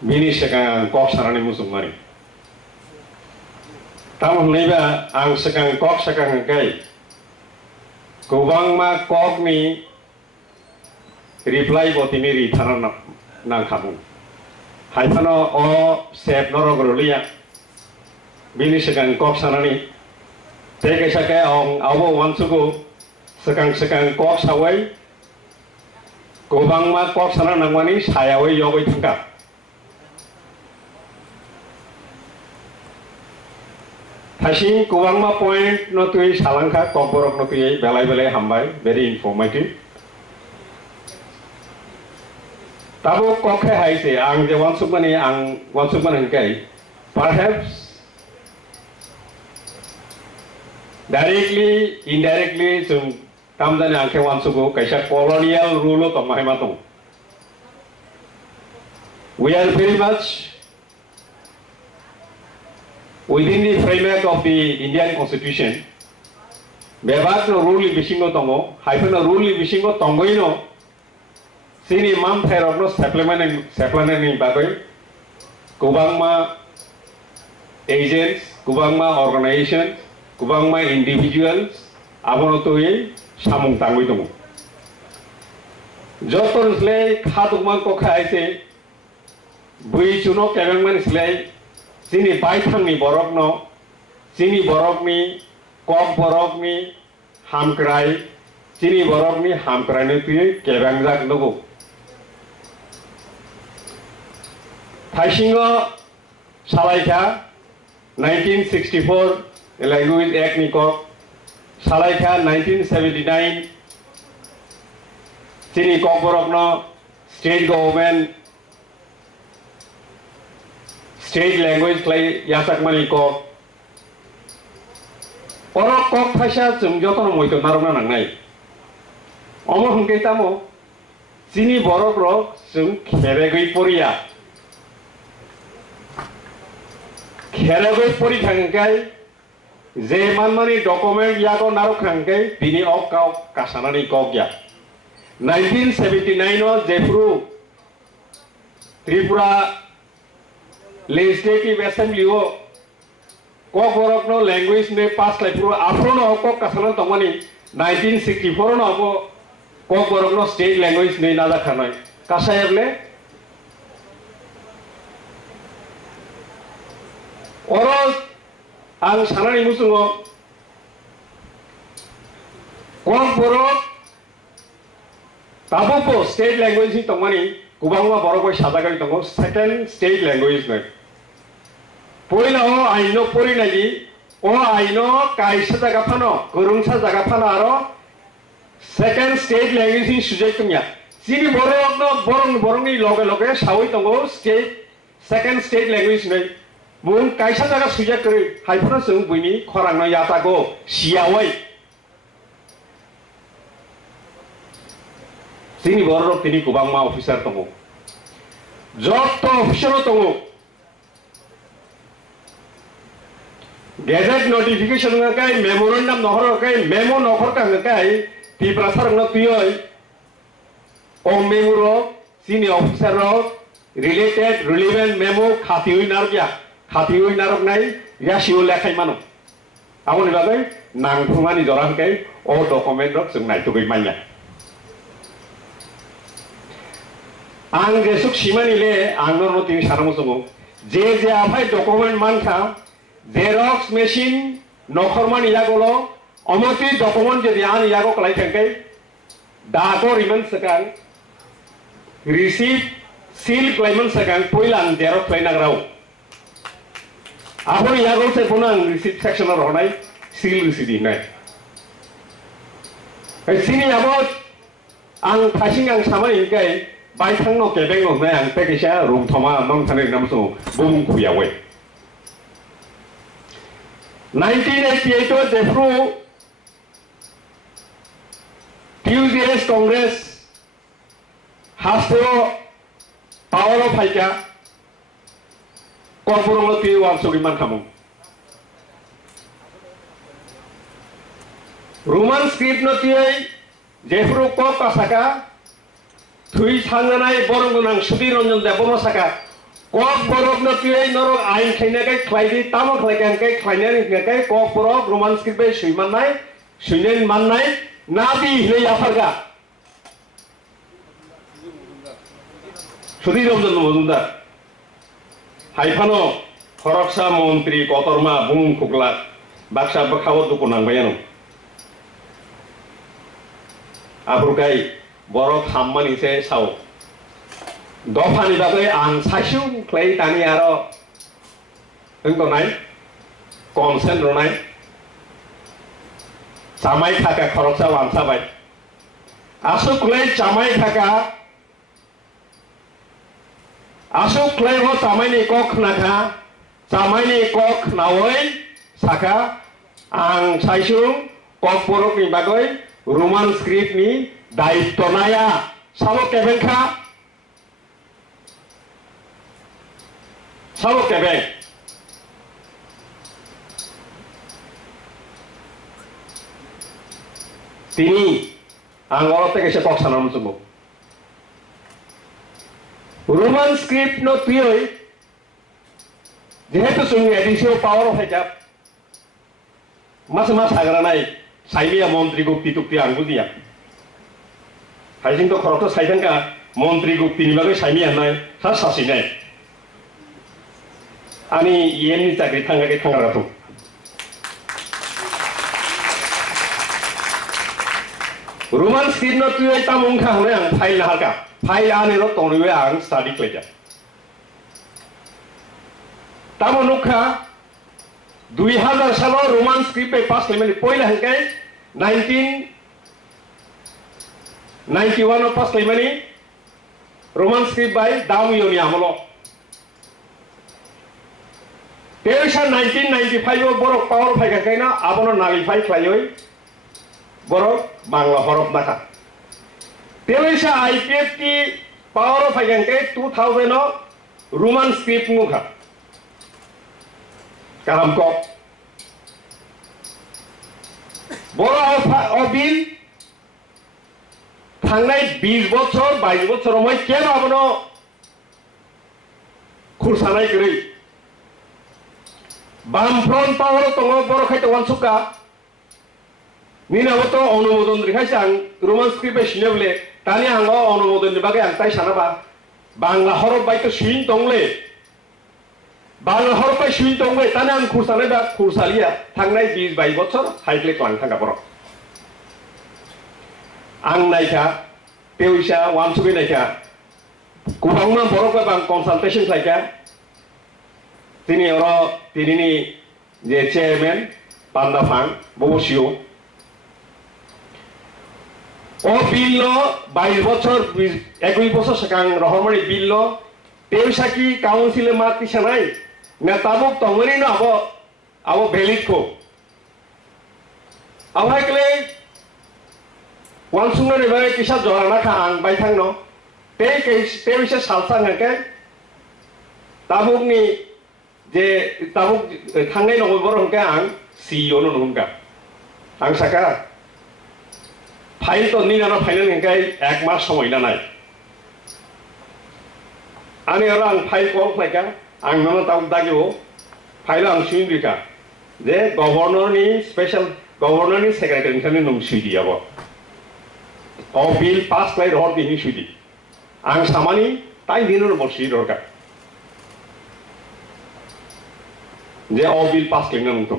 bini sekarang kok sarani musung mari. Tam neba ang sekang kok sekang kai. Kubang ma kok ni reply botini ri thana nang kamu. Hai pano o sep norogrulia. Bini sekang kok sanani. Teke sakai ong awo wansuku sekang kok sawai. Kubang ma kok sana nangwani sayawai yogoi tangka. Hasil kubang ma point no tui salangka komporok no tui belai hambai very informative. Tabu kokhe hai se ang je wansukmani kai perhaps directly indirectly zum tamdani angke wansuku kaisa colonial rule to mahimatu. We are very much within the framework of the Indian Constitution, bebas no rule bisingo tongo, hyphen no rule bisingo tongo ino, sini mam therok no supplement ni bagai, kubang ma agents, kubang ma organizations, kubang ma individuals, abono tuye samung tangoi tongo. Joton slay khatukman ko khaise, bui chuno kebeng man slay. Sini baithang ni borok no, sini borok ni, kok borok ni, hamkrai, sini borok ni hamkrai ni tuye kebangjak nugu. Thaishingo Khlaijakha 1964 Language Act ni kok, Khlaijakha 1979 sini kok borok no, state government state language Khlaijakha mani kok orok kok phasa jung jotono moito narona nangnai omo hungke tamo sini borok rok jung kheregoi pori thangkai je manmani document yago narok thangkai bini ok kasanani kok ya 1979 o jefru Tripura Legislative Assembly o kok borok no language ne pass lai puro afro no kok kasana tomani 1964 no ko kok borok no state language ne nada khanai kasayable oro ang sanani musungo kok borok tabopo state language ni tomani kubangma borok bai sadagari tongo second state language ne poila ho aino pori nagi o aino kaisa jaga phano kurungsa jaga phano aro second state language ni sujai tungya sini borok no borong ni loge sawai tongo state second state language ne mung kaisa jaga sujai kari haipura sung buini khorang no yata go siawai sini borok tini kubangma officer tongo job to officer tongo gazette notification ngakai memorandum nohor kai memo nohor ka ngakai ti prasar no tuyoi o memoro sini officer ro related relevant memo khatiui narok nai ya siu lekhai mano amoni bagai nangthumani jorang kai o document rok jung nai tugui manya ang jesuk simani le angor no tini saramu songo je aphai document mantha Xerox machine nokhorman yagolo omoti document je an yago klai thangkai dato riman sakang receipt seal klaiman sakang poilang Xerox klai nagrau apor yago se punang receipt section ro honai seal receipt nai sini abot ang thasing ang samai kai bai thang no kebeng no nai ang pekisha room thoma nong thane namso bum kuyawe 1988 o jefru TUGS Congress hasteo power of haika korporong lo ti wan sugiman kamu Roman script no ti jefru ko kasaka thui thanganai borong nang sudi ranjan debono saka kok borok no tuai norok ain khaina kai khlaidi tamo khlaikan kai khlaina kai kok borok roman script bai suiman nai suinen man nai nabi hle yafarga Sudi Ramjan Mojumdar Haifano Khoraksa Montri Kotorma Bung Kukla Baksa Bakhawa Dukunang Bayano Abrukai Borok Hamman ise Sao Dofani Bagai Ang Sashu Clay Tani Aro Ungonai Consent Ronai Samai Kaka Khoraksa Wamsa Bai Asu Clay Chamai Kaka Asuk klay ho samai ni kok naka, samai ni kok nawai, saka ang saisung kok porok ni bagai Roman script ni daitonaya, salo keben ka, salo keben. Tini ang orang tega siapa kok sanam semua. Roman script no tuoi jehetu sungi additional power of hijab mas agara nai saimia montri gupti tukti anggu dia hajing to khorok to saidan ka montri gupti ni bagai saimia nai sa sasi nai ani yeni chakri thanga ke thanga ratu Roman script no tuoi tamung kha hone ang file na halka File ane ro toniwe ang study kleja. Tamo nukha 2000 salo Roman script pe pass lemeli poila hangkai 1991 pass lemeli Roman script by damu yoni amolo. Teisha 1995 borok power phai kai na abono nalify klayoi borok bangla horof naka. Teisha IPF ki power of Haganke 2000 no Roman script mukha. Karam ko. Bora obil thangnai 20 bochor 22 bochor moi ken abono khursanai kiri. Bam front power tongo boro khaite wansuka. Nina oto onumodon rikhasang Roman script e sinebule Tani anggo onumodon bagai angtai sanaba Bangla horof bai to suin tongle Bangla horof bai suin tongle tani ang kursanai ba kursalia thangnai 20 22 bochor haikle klang thanga borok ang naika teusha wamsubi naika kubangma borok ba bang consultation saika tini oro tini ni je chairman Panda Fang bobosio O billo 22 bochor 21 bochor sakang rohomari billo teusaki council e mati sanai na tabuk tongoni no abo belit ko awakle wansungna ne bae kisa jorana kha ang bai thang no teusha salsang ke tabuk ni je tabuk thangai no bor hongka ang CEO no hongka ang saka File to ni nana file nengkai 1 mas সময় না নাই ani orang file ko phaka ang nana taw dagibo file ang suin bika je governor ni special governor ni secretary ni nung sui diabo o bill pass kai rohor ni sui ang samani tai dinor bosi dorka je o bill pass kai nung to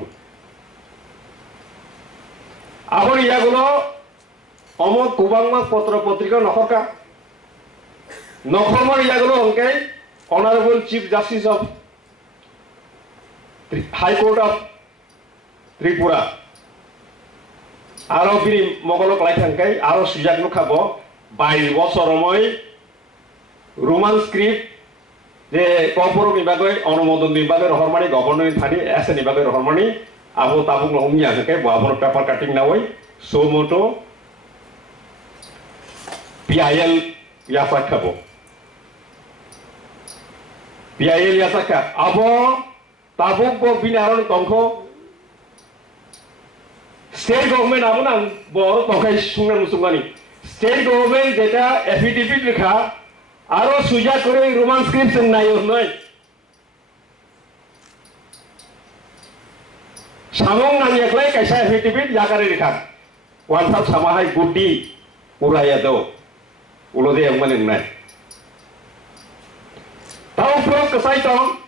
abor iagulo Omo kubangma potro potrika nokhorka nokhormar yagulo hongkai Honorable Chief Justice of High Court of Tripura aro bini mogolok lai hongkai aro sujak nukhabo 22 bochor moi Roman script je koporo ni bagoi onumodon ni bagoi rohormani governor ni thani ase ni bagoi rohormani abo tabuk lohumnya hongkai boabor paper cutting nawoi so moto PIL yasakabo PIL yasaka abo tabuk bo binaron tongko state government abo nang bor tongkai sungan musungani state government jeta affidavit likha aro suja kore Roman script nai noi samong nang yaklai kaisa affidavit yakare rekha one sab samahai gudi uraya do ulode yang nai tau pro kasai tong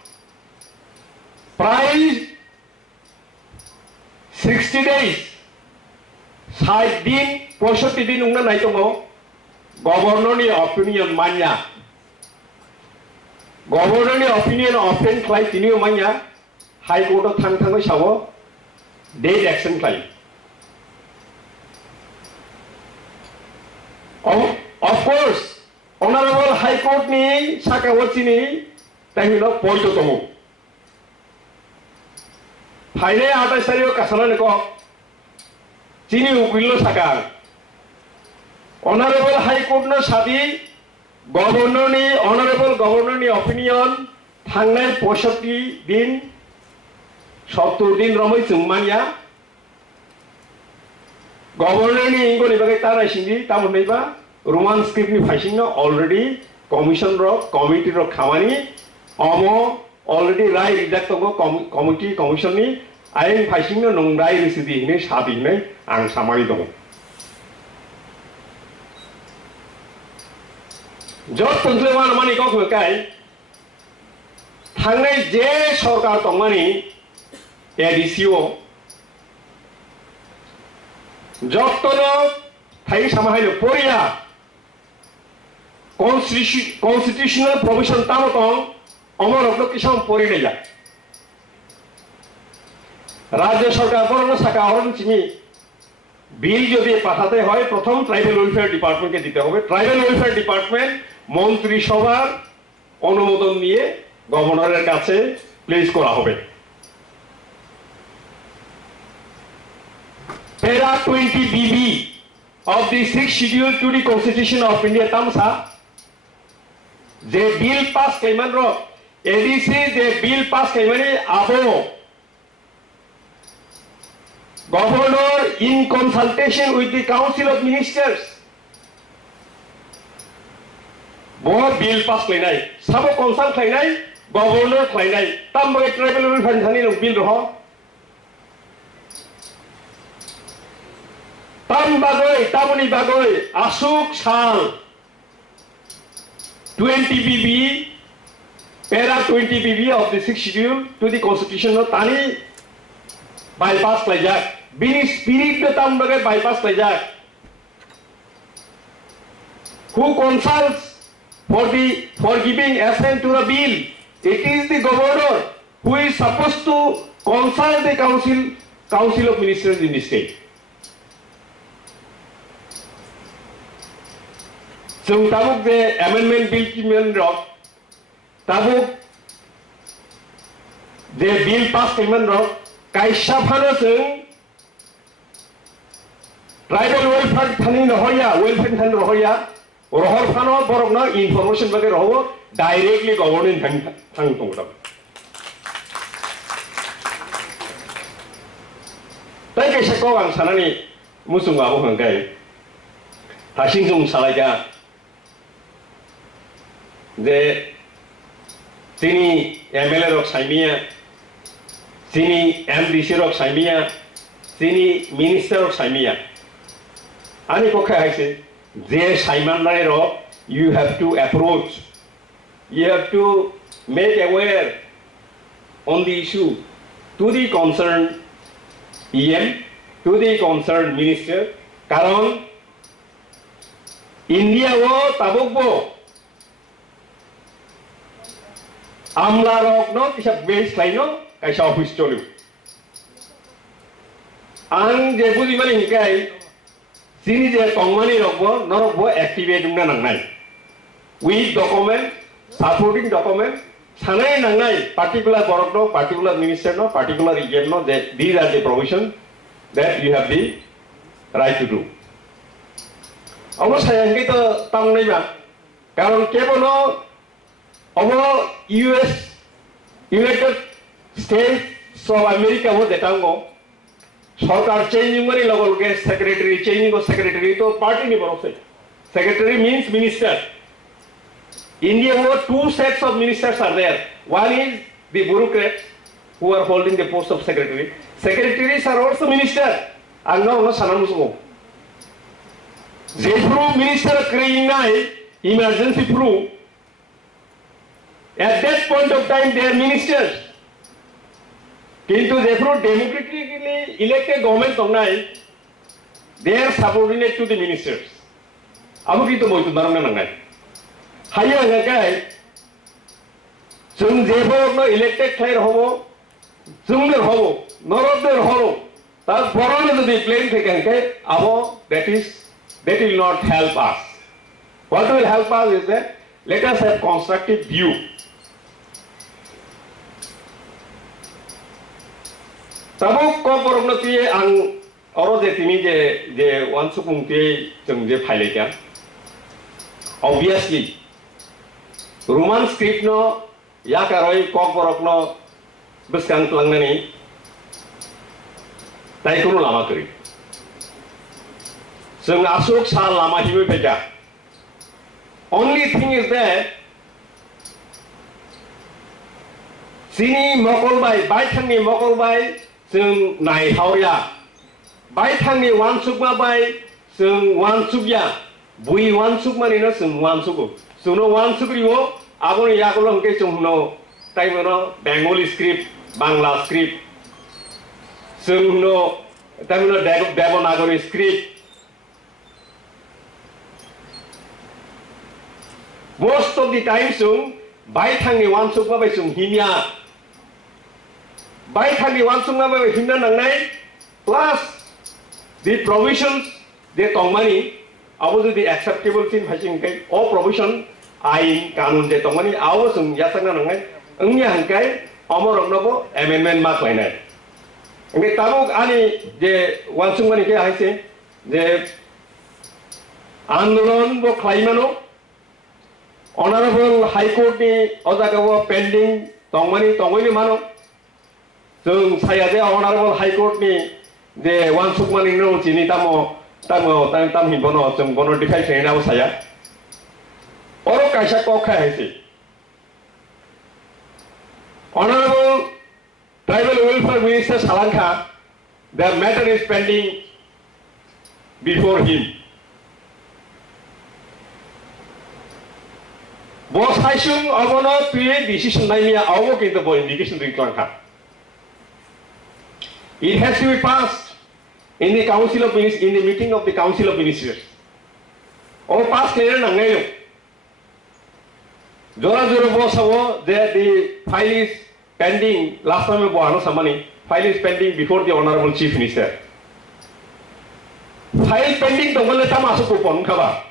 price 60 days 60 दिन 65 दिन उंगना नाइ तो governor नि opinion manya governor नि opinion often claim tini manya high court thang thang sawo date action claim of course honorable high court ni sakawati ni tahilo poito tomo Haine ata sario kasana ne ko Chini upillo saka honorable high court no sabi honorable governor ni opinion thangnai 65 din 70 din romoi chungmania governor ni ingo ni bagai tara singi tamon nei ba roman script ni phasing no already commission ro committee ro khamani omo already rai reject go committee commission ni ain phasing no nongrai risidi ne sabi nei ang samai dong jot tunglewan mani ko kai thangnai je sarkar tongmani ADCO jottono thai samahai no poria constitutional provision tamotong অমর অগ্রকিসম পরিণে যায় রাজ্য সরকার বড় শাখা হরণ চিনি বিল যদি পাঠাতে হয় প্রথম ট্রাইবাল ওয়েলফেয়ার ডিপার্টমেন্টকে দিতে হবে ট্রাইবাল ওয়েলফেয়ার ডিপার্টমেন্ট মন্ত্রিসভার অনুমোদন নিয়ে গভর্নরের কাছে প্লেস করা হবে para 20 BB of the 6th schedule to the constitution of India তামসা যে বিল পাস কেমান র ADC the bill passed kaimani abo governor in consultation with the council of ministers bo bill pass kainai sabo consult kainai governor kainai tambai tribal welfare thani lo bill ro tam bagoi tamuni bagoi asuk sal 20 BB Para 20 BB of the 6th schedule to the constitution of Tani bypass Khlaijakha. Bini spirit the tam bagai bypass Khlaijakha. Who consults for giving assent to the bill? It is the governor who is supposed to consult the council of ministers in the state. So tabuk the amendment bill kimen rock. Tabuk the bill pass kimen rock. Kaisa phano sung tribal welfare thani rohoya welfare thani rohoya rohor phano borok na information bagai roho directly government thang tong tab. Tai kaisa ko ang sanani musung abo hangkai. Thasing sung salaja the Chini MLA rok saimia, Chini MDC rok saimia, Chini minister rok saimia. Ani ko khai se je saiman nai rok you have to approach, you have to make aware on the issue to the concerned EM, to the concerned minister. Karon India wo tabuk bo Amla rok no kisa base line no kaisa office cholu. Ang je budi mani hikai sini je tongmani rokbo norokbo activate na nangnai. With document supporting document sanai nangnai particular borok no particular minister no particular EM no that these are the provision that you have the right to do. Almost sayang kita tang nai ba. Karon kebono US United States of America wo detango sarkar changing mani logol ge secretary changing go secretary to party ni borok se secretary means minister India, two sets of ministers are there. One is the bureaucrats who are holding the post of secretary. Secretaries are also ministers. And now, Sanamuso. Zepro minister creating emergency proof. At that point of time, they are ministers. Kintu Zepro democratically elected government of nine, they are subordinate to the ministers. Abu Kito Moitu Naranganai. Haya Nagai, Zum Zepro no elected clear homo, Zumler homo, nor of their horo. That's Bhavano to the plain Tekanke, Abo, that will not help us. What will help us is that let us have constructive view. Tabuk ko porogno tiye ang oro je timi je wansukung tiye jeng je phaile kya. Obviously, Roman script no ya karoi ko porogno buskang tuangnani tai kono lama kari. Jeng asuk sal lama hiwe beja. Only thing is that Chini mokolbai, baithangni mokolbai, jeng nai hauria. Baithangni wansukma bai, jeng wansukya. Bui wansukmani no jeng wansuku. Suno wansukriwo, aboni yakolong ke jeng no time no Bengali script, Bangla script. Jeng no time no Devanagari script. Most of the time, baithangni wansukma bai himya. Baithangni wansukma bai himya nangnai plus the provisions they tongmani abo the acceptable thing haching kai all provision ain kanun de tongmani abo sung yasangna nangnai engnya hangkai amorok nobo amendment ma klainai. Engke tabuk ani je wansukmani ke haise je andolon bo khlaimano Honorable High Court ni Ojagawa pending tongmani mano. Jeng saya je Honorable High Court ni de wansukmani no Chini tam himbono jeng bono defy train abo saya. Oro kaisa ko khaisi. Honorable Tribal Welfare Minister Salanka, their matter is pending before him. Bos haisung abono tuye decision naimia abo kintu bo indication riklanka. It has to be passed in the Council of Ministers, in the meeting of the Council of Ministers. Or pass clear nangayo. Jora bos abo that the file is pending. Last time Bhavano samani file is pending before the Honorable Chief Minister. File pending tongole tam asuk upon kaba.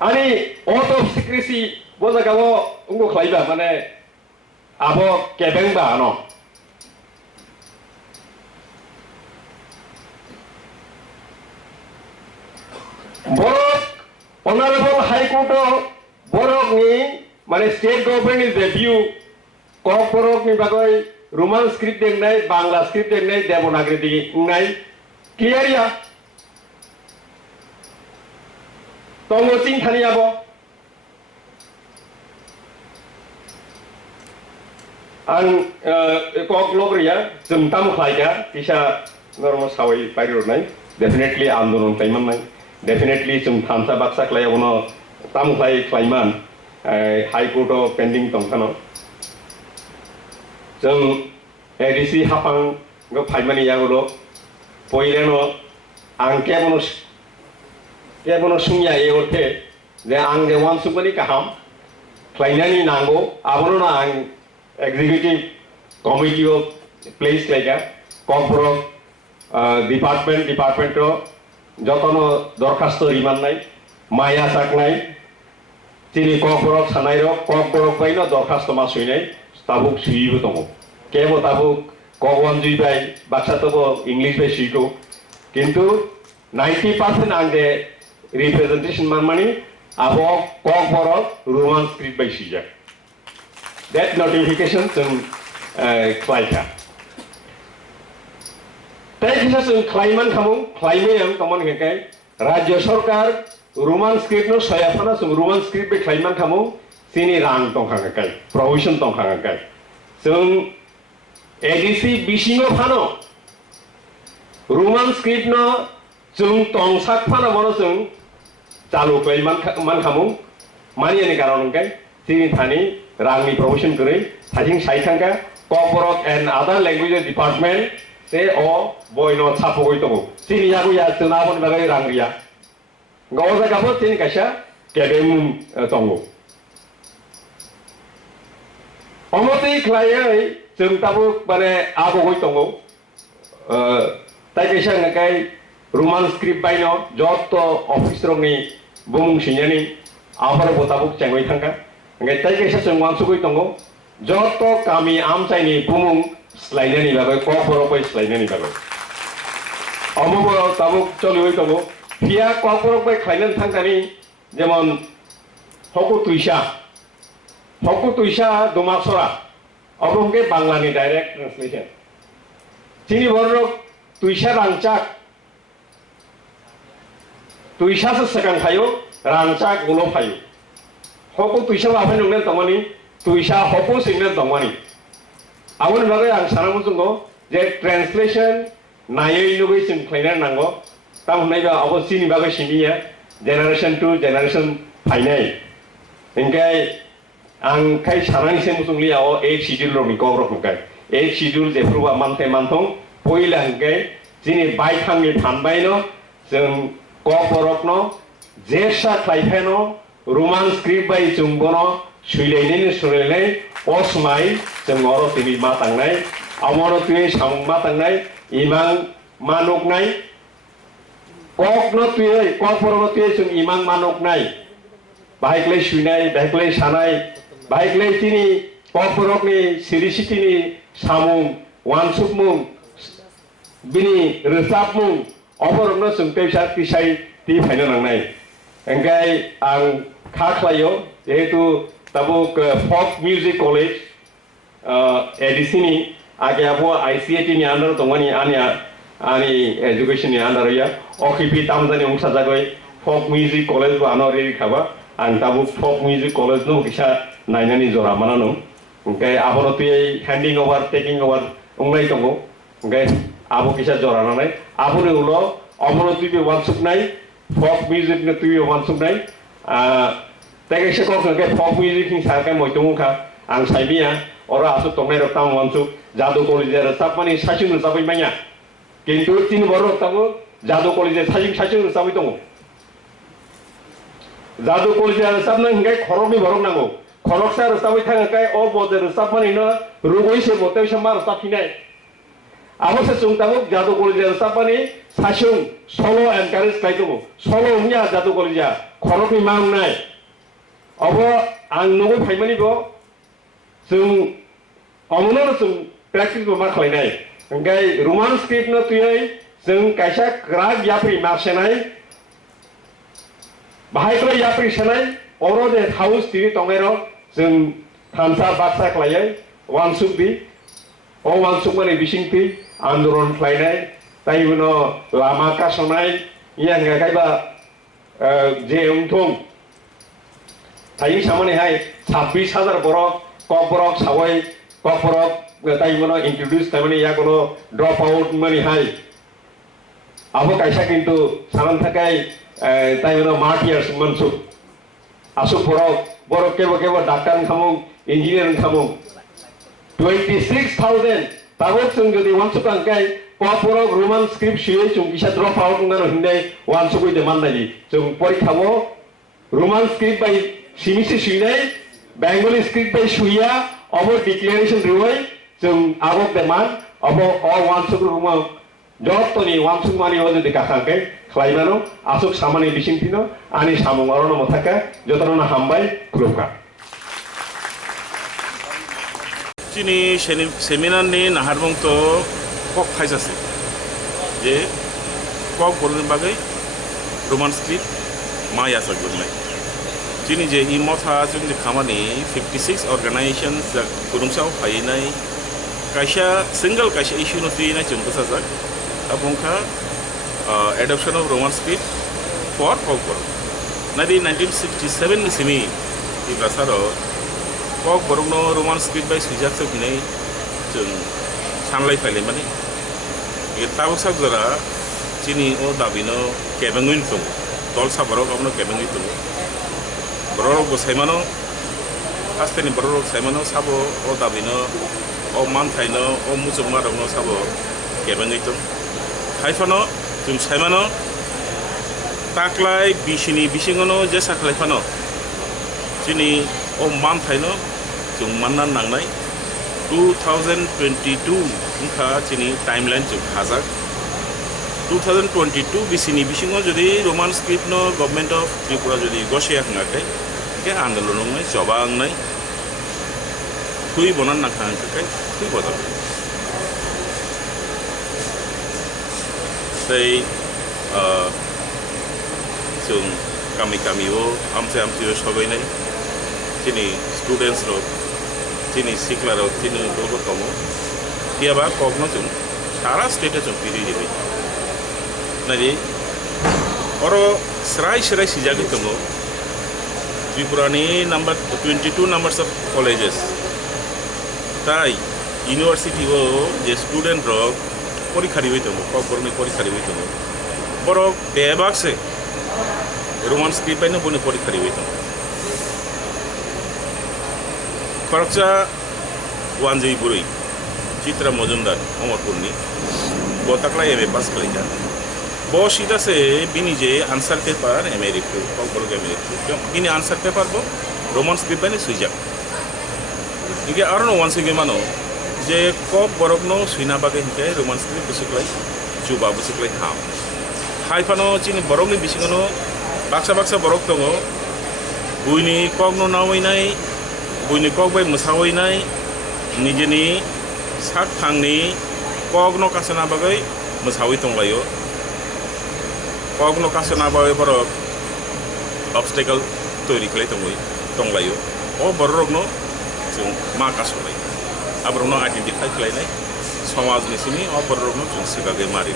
Ani oath of secrecy was a gavo ungo Khlaiba mane abo kebengba no. Borok Honorable High Court Borok ni mane state government is review kok Borok ni bagoi Roman script dengnai Bangla script dengnai Devanagari dengnai clear ya. Tongo sing thani abo ang kok logria jemtam khlaiga kisa normal sawai pairo nai definitely andolon taiman nai definitely jum thamsa baksa klai abono tam khlai klaiman high court pending tongkhano jum ADC hapang go phaimani yagulo poileno angke abono Kebono sungya eote, the ang the one supani kaham, Klainani nango, abono na ang executive committee of place like a compro department to jotono dorkasto riman nai, maya sak nai, Chini compro sanairo, compro paino dorkasto masui nai, tabuk suibu tongo. Kebo tabuk kogwan jui bai, baksa tobo English bai shiko, kintu 90% ang the representation money abo kok borok Roman script by Shija. That notification some Khlaijakha. That is some Khlaiman kamu Khlaime am common hekai. Rajya Sarkar Roman script no saya pana sung Roman script be klaiman kamu sini rang tong hang kai provision tong hang kai sung edisi bisingo phano Roman script no sung tong sak phana mono sung चालू कई मन खामु मानी यानी कारण उनके सीनी थानी रांगनी provision करे थाजिंग साइथां का corporate and other language department से ओ बॉयनो छापो गई तो सीनी यागु या चुनावन बगै रांगिया गौजा काबो सीनी काशा केबेम तंगो अमति खलायै जों ताबो माने आबो गई तंगो ताइ काशा नकाय रोमान स्क्रिप्ट बायनो जत ऑफिस रंगनि बुमुं सिनानि आफार बोताबुक चेंगै थांगा ओंखाय ताइ काशा जों वानसुगै तंगो जत गामि आमचाइनि बुमुं स्लाइनानि बागै क'फोराव स्लाइनानि बागै अमबो ताबुक चलियै तंगो फिया क'फोराव खायनानै थांनानै जेमन हकु तुइसा दुमासरा अबंगे बांलानि डाइरेक्ट ट्रांसलेशन चिनि बरक तुइसा रांचाक तुइसा से सेकंड फायो रांचाक उलो फायो हकु तुइसा बाफाय नंगने तंगनि तुइसा हकु सिंगने तंगनि आवन बागै आं सानामु जोंगो जे ट्रांसलेशन नायै नुगै जों खायना नांगौ ता हमनायबा अबो चिनि बागै सिनिया जेनारेशन टू जेनारेशन फायनाय इंगाय आं खाय सानानि से मुसुंलिया ओ एक शिड्यूल रनि गौरव नंगाय एक शिड्यूल जेफ्रुबा मानथे मानथं पयला हंगाय चिनि बायथांनि थानबायनो जों क'फोरावनो जेसा खायफानो रोमान स्क्रिप्ट बाय जोंबोनो सुइलायनाय असमाय जों अरो तिनि मा थांनाय अमरो तुय सामुं मा थांनाय इमां मानकनाय क'कनो तुय क'फोरावनो तुय जों इमां मानकनाय बाहायक्लै सुइनाय बाहायक्लै सानाय बाहायक्लै तिनि क'फोरावनि सिरिसिटिनि सामुं वानसुकमुं बिनि रोजाबमुं अबरनो जों पेसा पिसाय ति फायनो नांनाय ओंखाय आं खाख्लायो जेहेतु ताबुक फक म्यूजिक कॉलेज एडिसिनि आगे आबो आईसीएटी नि अंडर दंगनि आनि एजुकेशन नि अंडर या ओखिपि तामजानि उंसा जागय फक म्यूजिक कॉलेज बो आनो रेडी खाबा आं ताबुक फक म्यूजिक कॉलेज नो किसा नायनानि जरा मानानो ओंखाय आबोनो तुय हैंडिंग ओवर टेकिंग ओवर उंनाय दंगो ओंखाय आबो किसा जरा नानै आबोनो उलो अमरो तुय वानसुकनाय फक म्यूजिक ने तुय वानसुकनाय तेगेसे कोखनके फक म्यूजिक नि सारके मोयतमुखा आं साइबिया अरा आसु तंनाय रताम वानसुक जादु कॉलेज रे सापमानि सासिन जाबाय माया किन्तु तीन बर रतामो जादु कॉलेज सासिन जाबाय दङ जादु कॉलेज रे सापना हिंगाय खरकनि बरक नांगौ खरकसा रताबाय थाङाकाय अ बजे रतापमानिनो रुगैसे बतेसे मार रताफिनाय आबोसे जोंताबो जादु कॉलेज रे सापमानि सासिन सलो एनकारेज खायदो सलो हुया जादु कॉलेज खरकनि मांनाय अब आं नगै फायमानिबो जों अमनो जों प्रेक्टिस मा खालायनाय ओंखाय रोमान स्क्रिप्ट न तुयै जों कायसा ग्राग याप्रि मारसेनाय बाहायक्लै याप्रि सेनाय अरो जे हाउस तिरि तंगायरो जों थानसा बाक्सा खालायै वानसुक दि अ वानसुक माने बिसिंति आन्दोलन खालायनाय ताइबोनो लामा कासनाय यांगा कायबा जे उंथं ताइ सामानेहाय 26,000 बरक क'फोराव सावै क'फोराव ताइबोनो इंट्रोड्यूस ताइमाने यागोनो ड्रप आउट मानेहाय आबो कायसा किन्तु सानान थाखाय ताइबोनो मार्टियार्स मनसुक आसुफोराव बरक केबो डाक्टार खामुं इंजिनियर खामुं 26,000 ताबो जों जदि वानसुक अंकाय क'फोराव रोमान स्क्रिप्ट सुयै जों किसा ड्रप आउट नानो हिंनाय वानसुक दे माननाय जों परीक्षावो रोमान स्क्रिप्ट बाय सिमिसि सुइनाय बेंगली स्क्रिप्ट बाय सुइया अब डिक्लेरेशन रिवय जों आगो देमान अब अ वानसुक रुमा जतनि वानसुक मानि ओ जदि काखाके खलायमानो आसुक सामानि बिसिंथिनो आनि सामुं अरनो मथाका जतनना हामबाय खुलुमका चिनि सेमिनार नि नाहारबंग तो कक खायजासे जे कक बोलनो बागै रोमान स्क्रिप्ट मा यासा गुरनाय चिनि जे इ मथा जों जे खामानि 56 अर्गानाइजेशंस जा खुरुमसाव फायनाय कायसा सिंगल कायसा इशू न थुयनाय जों बसाजाक अबंखा adoption of Roman script for कक Nadi 1967 ni simi di Brasaro kok borokno Roman script by sujak so kinai jeng sanlai faile mani ye tabuk sak jara Chini o dabino kebenguin tung dol sa borok abno kebenguin tung borok go saimano asteni borok saimano sabo o dabino o manthaino o mujungma rokno sabo kebenguin tung haifano jung saimano taklai bisini bisingono je saklai fano Chini o manthaino jung mannan nangnai 2022 उनका Chini timeline jung hazak 2022 bisini bisingo jodi Roman script no government of Tripura jodi gosya hangakai ke andolon ngai jobang nai thui bonan na hangakai thui bodal sei jung kami o amse sobai nai Chini students ro Chini sikla ro Chini dogo tomo dia ba kogno jung sara state jung piri dibi nadi oro serai sijagi tomo Tripura ni number 22 numbers of colleges tai university o je student ro পরীক্ষা দিবে tomo kogborni পরীক্ষা দিবে tomo boro bebak se Roman script by no boni পরীক্ষা দিবে tomo Khorang wanjai burui Citra Mojumdar Omorpurni Botakla MA pass kalaija bo sita se bini je answer paper America kogborok America bini answer paper bo Roman script bani suijak ige arono once again mano je kogborok no suina bage hike Roman script busiklai juba busiklai ham haifano Chini borok ni bisingono baksa borok tongo buini kogno nawinai buini kogbai musawinai nijeni sak thangni kogno kasana bagai musawi tonglayo kogno kasana bagai borok obstacle toiri khlai tonglayo o borokno jung ma kasolai abrokno identify khlainai samaj ni simi o borokno jung sibagai mari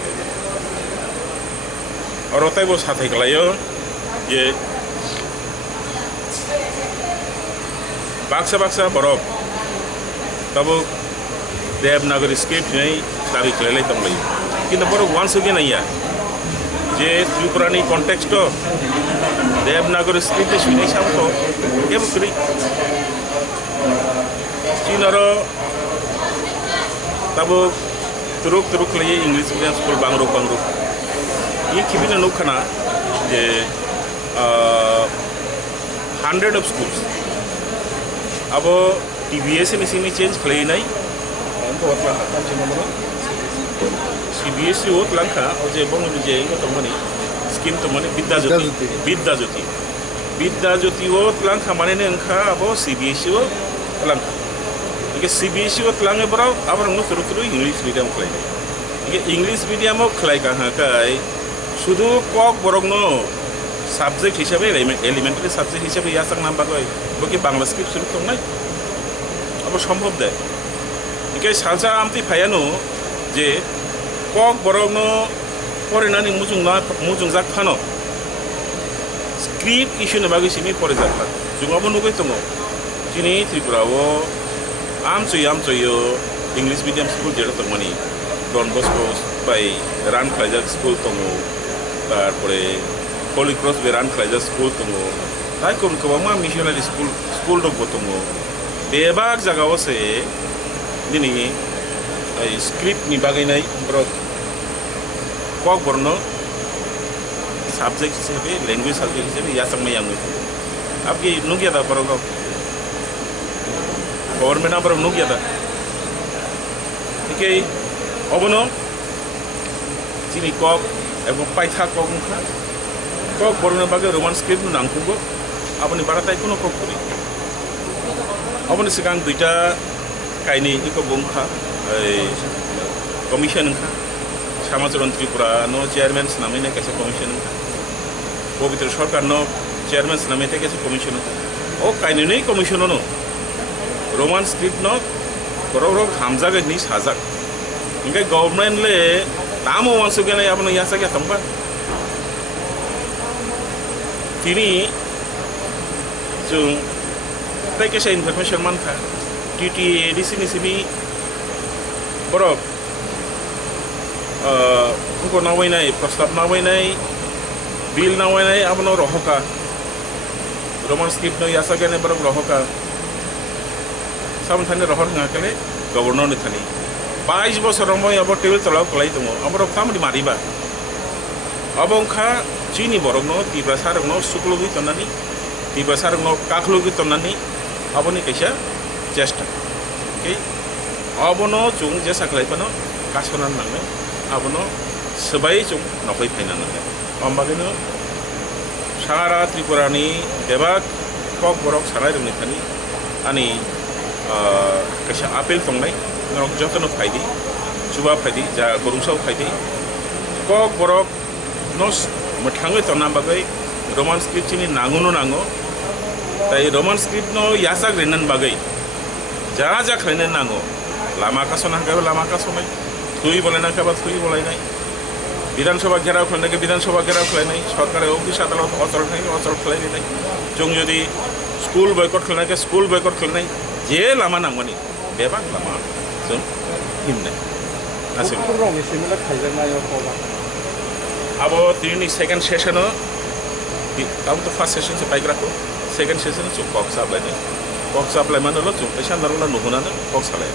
orotai bo sathai khlayo je baksa borok tabo Devanagari script nei sabi kelai tamlai kinda borok once again aya je Tripura ni context to Devanagari script e sunai sabto em kri Chinaro tabo turuk lay English medium school bangro ye kibina nukhana je 100 of schools abo TBS ni sini change khlai nai CBS wot langka oje bongo je ngo tomani scheme tomani bidda joti wot langka mane ne angka abo CBS wot langka ike CBS wot lange brau abar ngo turu English medium khlai ike English medium ok khlai ka kai শুধু cock বরংনো subject হিসাবে elementary subject হিসাবে ইয়াসাং নাম বাগৈ বকি Bangla script শুরু নাই আবার সম্ভব দেয় 이게 살자 암티 파야노 제 꼭 버럭노 포레나니 무중작 파노 스크립트 이슈네 바기시미 포레작파 중앙본 누구 있던거 지니 트리푸라오 암초요 잉글리시 미디엄 스쿨 제로 동마니 돈보스코 바이 란 클라이작 스쿨 동고 তারপরে হোলি ক্রস বেরান ক্লাইজার স্কুল তঙ্গো তাই কোন কবামা মিশনারি স্কুল ডগ তঙ্গো বেবাক জায়গাও আছে দিনি এই স্ক্রিপ্ট নি বাগাইনাই ব্রক কক বর্ণ সাবজেক্ট হিসেবে ল্যাঙ্গুয়েজ সাবজেক্ট হিসেবে ইয়াসাংমাই আঙ্গু আপনি নুগিয়া দা বড় গভর্নমেন্ট আবার নুগিয়া দা একে অবনো চিনি কক এবং পাইথা কক মুখা কক বর্ণ বাগে রোমান স্ক্রিপ্ট নাংকুগো আপনি বারাতাই কোনো কক করি আপনি সিগাং দুইটা কাইনি ইকো বংখা কমিশন খা সমাজরণ ত্রিপুরা নো চেয়ারম্যান নামে না কেসে কমিশন পবিত্র সরকার নো চেয়ারম্যান নামে কেসে কমিশন ও কাইনি নেই কমিশন নো রোমান স্ক্রিপ্ট নো গরগ হামজাগে নি সাজাক ইনকে গভর্নমেন্ট লে তামো ওয়ানসু গেনে আপনি ইয়াসা গে তম্বা tini jung tai kesa information manka TTA di sini borok ko nawai nai prastab nawai nai bill nawai nai abono rohoka roman script no yasa gane borok rohoka samthane rohon ngakale governor ni thani 22 বছর মই আবার table তলাও কলাই দङ আবার খামনি Mariba অবংখা চিনি বরংনো তিব্রা সারংনো সুকলুগি তনানি তিব্রা সারংনো কাখলুগি তনানি আবনি কাইসা চেষ্টা ওকে আবনো Jung যে সাকলাইপানো কাসনান নাংনে আবনো সবাই জুং নকই ফাইনা নাংনে অম্বাগিনো সারা ত্রিপুরানি দেবাক কক বরক সারাই রংনি থানি আনি কাইসা আপিল তংনাই যতনো ফাইদি চুবা ফাইদি যা গরুংসাও ফাইদি কক বরক নস মঠাঙ্গই তনা বাগৈ রোমান স্ক্রিপ্ট চিনি নাঙুনো নাঙো তাই রোমান স্ক্রিপ্ট নো ইয়াসাক রেনান বাগৈ যা যা খাইনে নাঙো লামা কাসনা হাগাবে লামা কাসনাই থুই বলে না খাবা থুই বলাই নাই বিধানসভা ঘেরাও খাইনাকে বিধানসভা ঘেরাও খাইনাই সরকারের অফিস আদালত অচল খাইনি অচল খাইনি নাই जों যদি স্কুল বয়কট খাইনাকে স্কুল বয়কট খাইনাই যে লামা নাঙনি বেবাক লামা जों हिमनाय नासिम अब तिनी सेकेंड सेशन तब तो फर्स्ट सेशन से पाइग्राखौ सेकेंड सेशन जों कक साप्लाय मानो जों पैसा नारला नुहुनानै कक सालाय